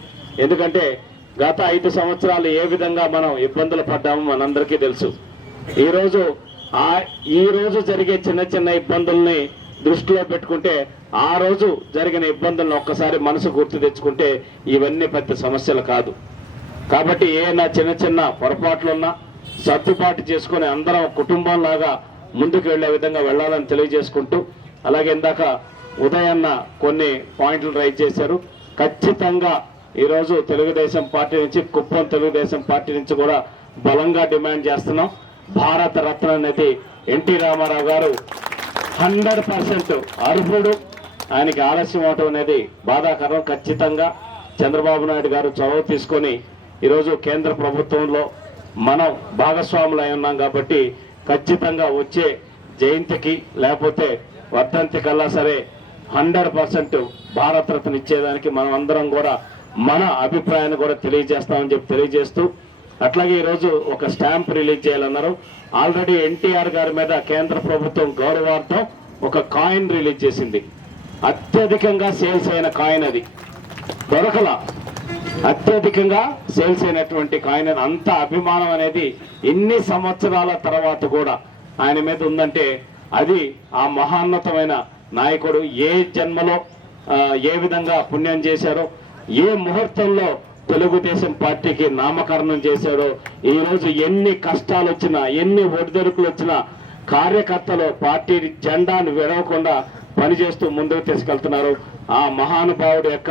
ఎందుకంటే గత 5 సంవత్సరాలు ఏ విధంగా మనం ఇబ్బందులు పడ్డామో మనందరికీ తెలుసు. ఈ రోజు జరిగే చిన్న చిన్న ఇబ్బందుల్ని దృష్టిలో పెట్టుకుంటే ఆ రోజు జరిగిన ఇబ్బందులను ఒక్కసారి మనసు గుర్తు తెచ్చుకుంటే ఇవన్నీ పెద్ద సమస్యలు కాదు. కాబట్టి ఏమైనా చిన్న చిన్న పొరపాట్లున్నా సర్దుబాటు చేసుకుని అందరం కుటుంబంలాగా ముందుకు వెళ్లే విధంగా వెళ్లాలని తెలియజేసుకుంటూ, అలాగే ఇందాక ఉదయన్న కొన్ని పాయింట్లు రైజ్ చేశారు. ఖచ్చితంగా ఈరోజు తెలుగుదేశం పార్టీ నుంచి, కుప్పం తెలుగుదేశం పార్టీ నుంచి కూడా బలంగా డిమాండ్ చేస్తున్నాం. భారత రత్న అనేది ఎన్టీ రామారావు గారు 100% అర్హుడు. ఆయనకి ఆలస్యం అవటం అనేది బాధాకరం. ఖచ్చితంగా చంద్రబాబు నాయుడు గారు చొరవ తీసుకొని ఈరోజు కేంద్ర ప్రభుత్వంలో మనం భాగస్వాములు అయి ఉన్నాం కాబట్టి ఖచ్చితంగా వచ్చే జయంతికి లేకపోతే వర్ధంతి కల్లా సరే 100% భారతరత్న ఇచ్చేదానికి మనం అందరం కూడా మన అభిప్రాయాన్ని కూడా తెలియజేస్తామని చెప్పి తెలియజేస్తూ, అట్లాగే ఈరోజు ఒక స్టాంప్ రిలీజ్ చేయాలన్నారు. ఆల్రెడీ ఎన్టీఆర్ గారి మీద కేంద్ర ప్రభుత్వం గౌరవార్థం ఒక కాయిన్ రిలీజ్ చేసింది. అత్యధికంగా సేల్స్ అయిన కాయిన్ అది దొరకల. అత్యధికంగా సేల్స్ అయినటువంటి కాయిన్. అంత అభిమానం అనేది ఇన్ని సంవత్సరాల తర్వాత కూడా ఆయన మీద ఉందంటే అది ఆ మహోన్నతమైన నాయకుడు ఏ జన్మలో ఏ విధంగా పుణ్యం చేశారో, ఏ ముహూర్తంలో తెలుగుదేశం పార్టీకి నామకరణం చేశాడో, ఈ రోజు ఎన్ని కష్టాలు వచ్చినా ఎన్ని ఒడిదొడుకులు వచ్చినా కార్యకర్తలు పార్టీ జెండాను విడవకుండా పనిచేస్తూ ముందుకు తీసుకెళ్తున్నారు. ఆ మహానుభావుడి యొక్క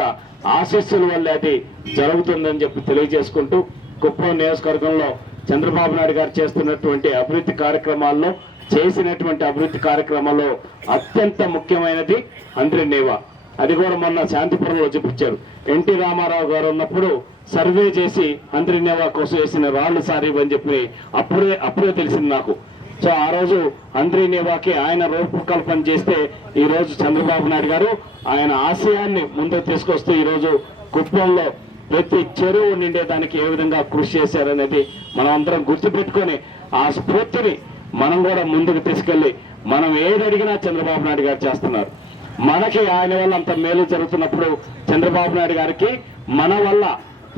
ఆశీస్సుల వల్ల అది జరుగుతుందని చెప్పి తెలియజేసుకుంటూ, కుప్పం నియోజకవర్గంలో చంద్రబాబు నాయుడు గారు చేస్తున్నటువంటి అభివృద్ధి కార్యక్రమాల్లో చేసినటువంటి అభివృద్ధి కార్యక్రమాల్లో అత్యంత ముఖ్యమైనది అంద్రినేవా. అది కూడా మొన్న శాంతిపురంలో చూపించారు. ఎన్టీ రామారావు గారు ఉన్నప్పుడు సర్వే చేసి అంద్రినేవా కోసం వేసిన రాళ్లు సారీవని చెప్పి అప్పుడే తెలిసింది నాకు. సో ఆ రోజు అంద్రినేవాకి ఆయన రూపకల్పన చేస్తే ఈ రోజు చంద్రబాబు నాయుడు గారు ఆయన ఆశయాన్ని ముందుకు తీసుకొస్తూ ఈ రోజు కుప్పంలో ప్రతి చెరువు నిండేదానికి ఏ విధంగా కృషి చేశారనేది మనం అందరం గుర్తుపెట్టుకొని ఆ స్ఫూర్తిని మనం కూడా ముందుకు తీసుకెళ్లి మనం ఏది అడిగినా చంద్రబాబు నాయుడు గారు చేస్తున్నారు. మనకి ఆయన వల్ల అంత మేలు జరుగుతున్నప్పుడు చంద్రబాబు నాయుడు గారికి మన వల్ల,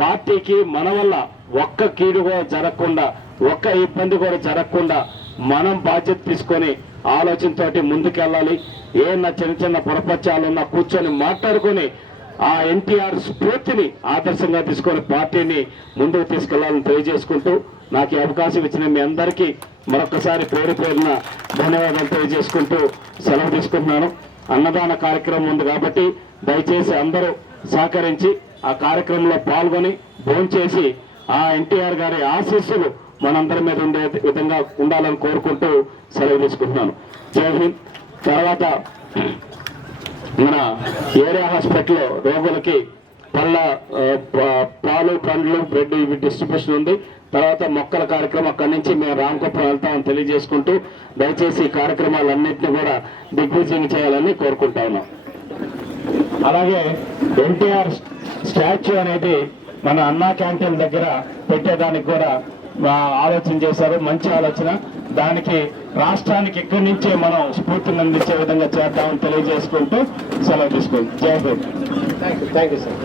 పార్టీకి మన వల్ల ఒక్క కీడు కూడా జరగకుండా, ఒక్క ఇబ్బంది కూడా జరగకుండా మనం బాధ్యత తీసుకొని ఆలోచనతోటి ముందుకెళ్ళాలి. ఏమన్నా చిన్న చిన్న పొరపచ్చాలున్నా కూర్చొని మాట్లాడుకొని ఆ ఎన్టీఆర్ స్ఫూర్తిని ఆదర్శంగా తీసుకొని పార్టీని ముందుకు తీసుకెళ్లాలని తెలియజేసుకుంటూ, నాకు ఈ అవకాశం ఇచ్చిన మీ అందరికీ మరొకసారి పేరు పేరున ధన్యవాదాలు తెలియజేసుకుంటూ సెలవు తీసుకుంటున్నాను. అన్నదాన కార్యక్రమం ఉంది కాబట్టి దయచేసి అందరూ సహకరించి ఆ కార్యక్రమంలో పాల్గొని భోంచేసి ఆ ఎన్టీఆర్ గారి ఆశీస్సులు మనందరి మీద ఉండే విధంగా ఉండాలని కోరుకుంటూ సెలవు తీసుకుంటున్నాను. జై హింద్. తర్వాత మన ఏరియా హాస్పిటల్లో రోగులకి పాలు, పండ్లు, బ్రెడ్ ఇవి డిస్ట్రిబ్యూషన్ ఉంది. తర్వాత మొక్కల కార్యక్రమం అక్కడి నుంచి మేము రామకుప్పం వెళ్తామని తెలియజేసుకుంటూ దయచేసి ఈ కార్యక్రమాలన్నింటినీ కూడా దిగ్విజయం చేయాలని కోరుకుంటా ఉన్నాం. అలాగే ఎన్టీఆర్ స్టాచ్యూ అనేది మన అన్నా క్యాంటీన్ దగ్గర పెట్టేదానికి కూడా ఆలోచన చేశారు. మంచి ఆలోచన. దానికి రాష్ట్రానికి ఇక్కడి నుంచే మనం స్ఫూర్తిని అందించే విధంగా చేద్దామని తెలియజేసుకుంటూ సెలవు తీసుకుంటాం. జై హింద్. Thank you sir.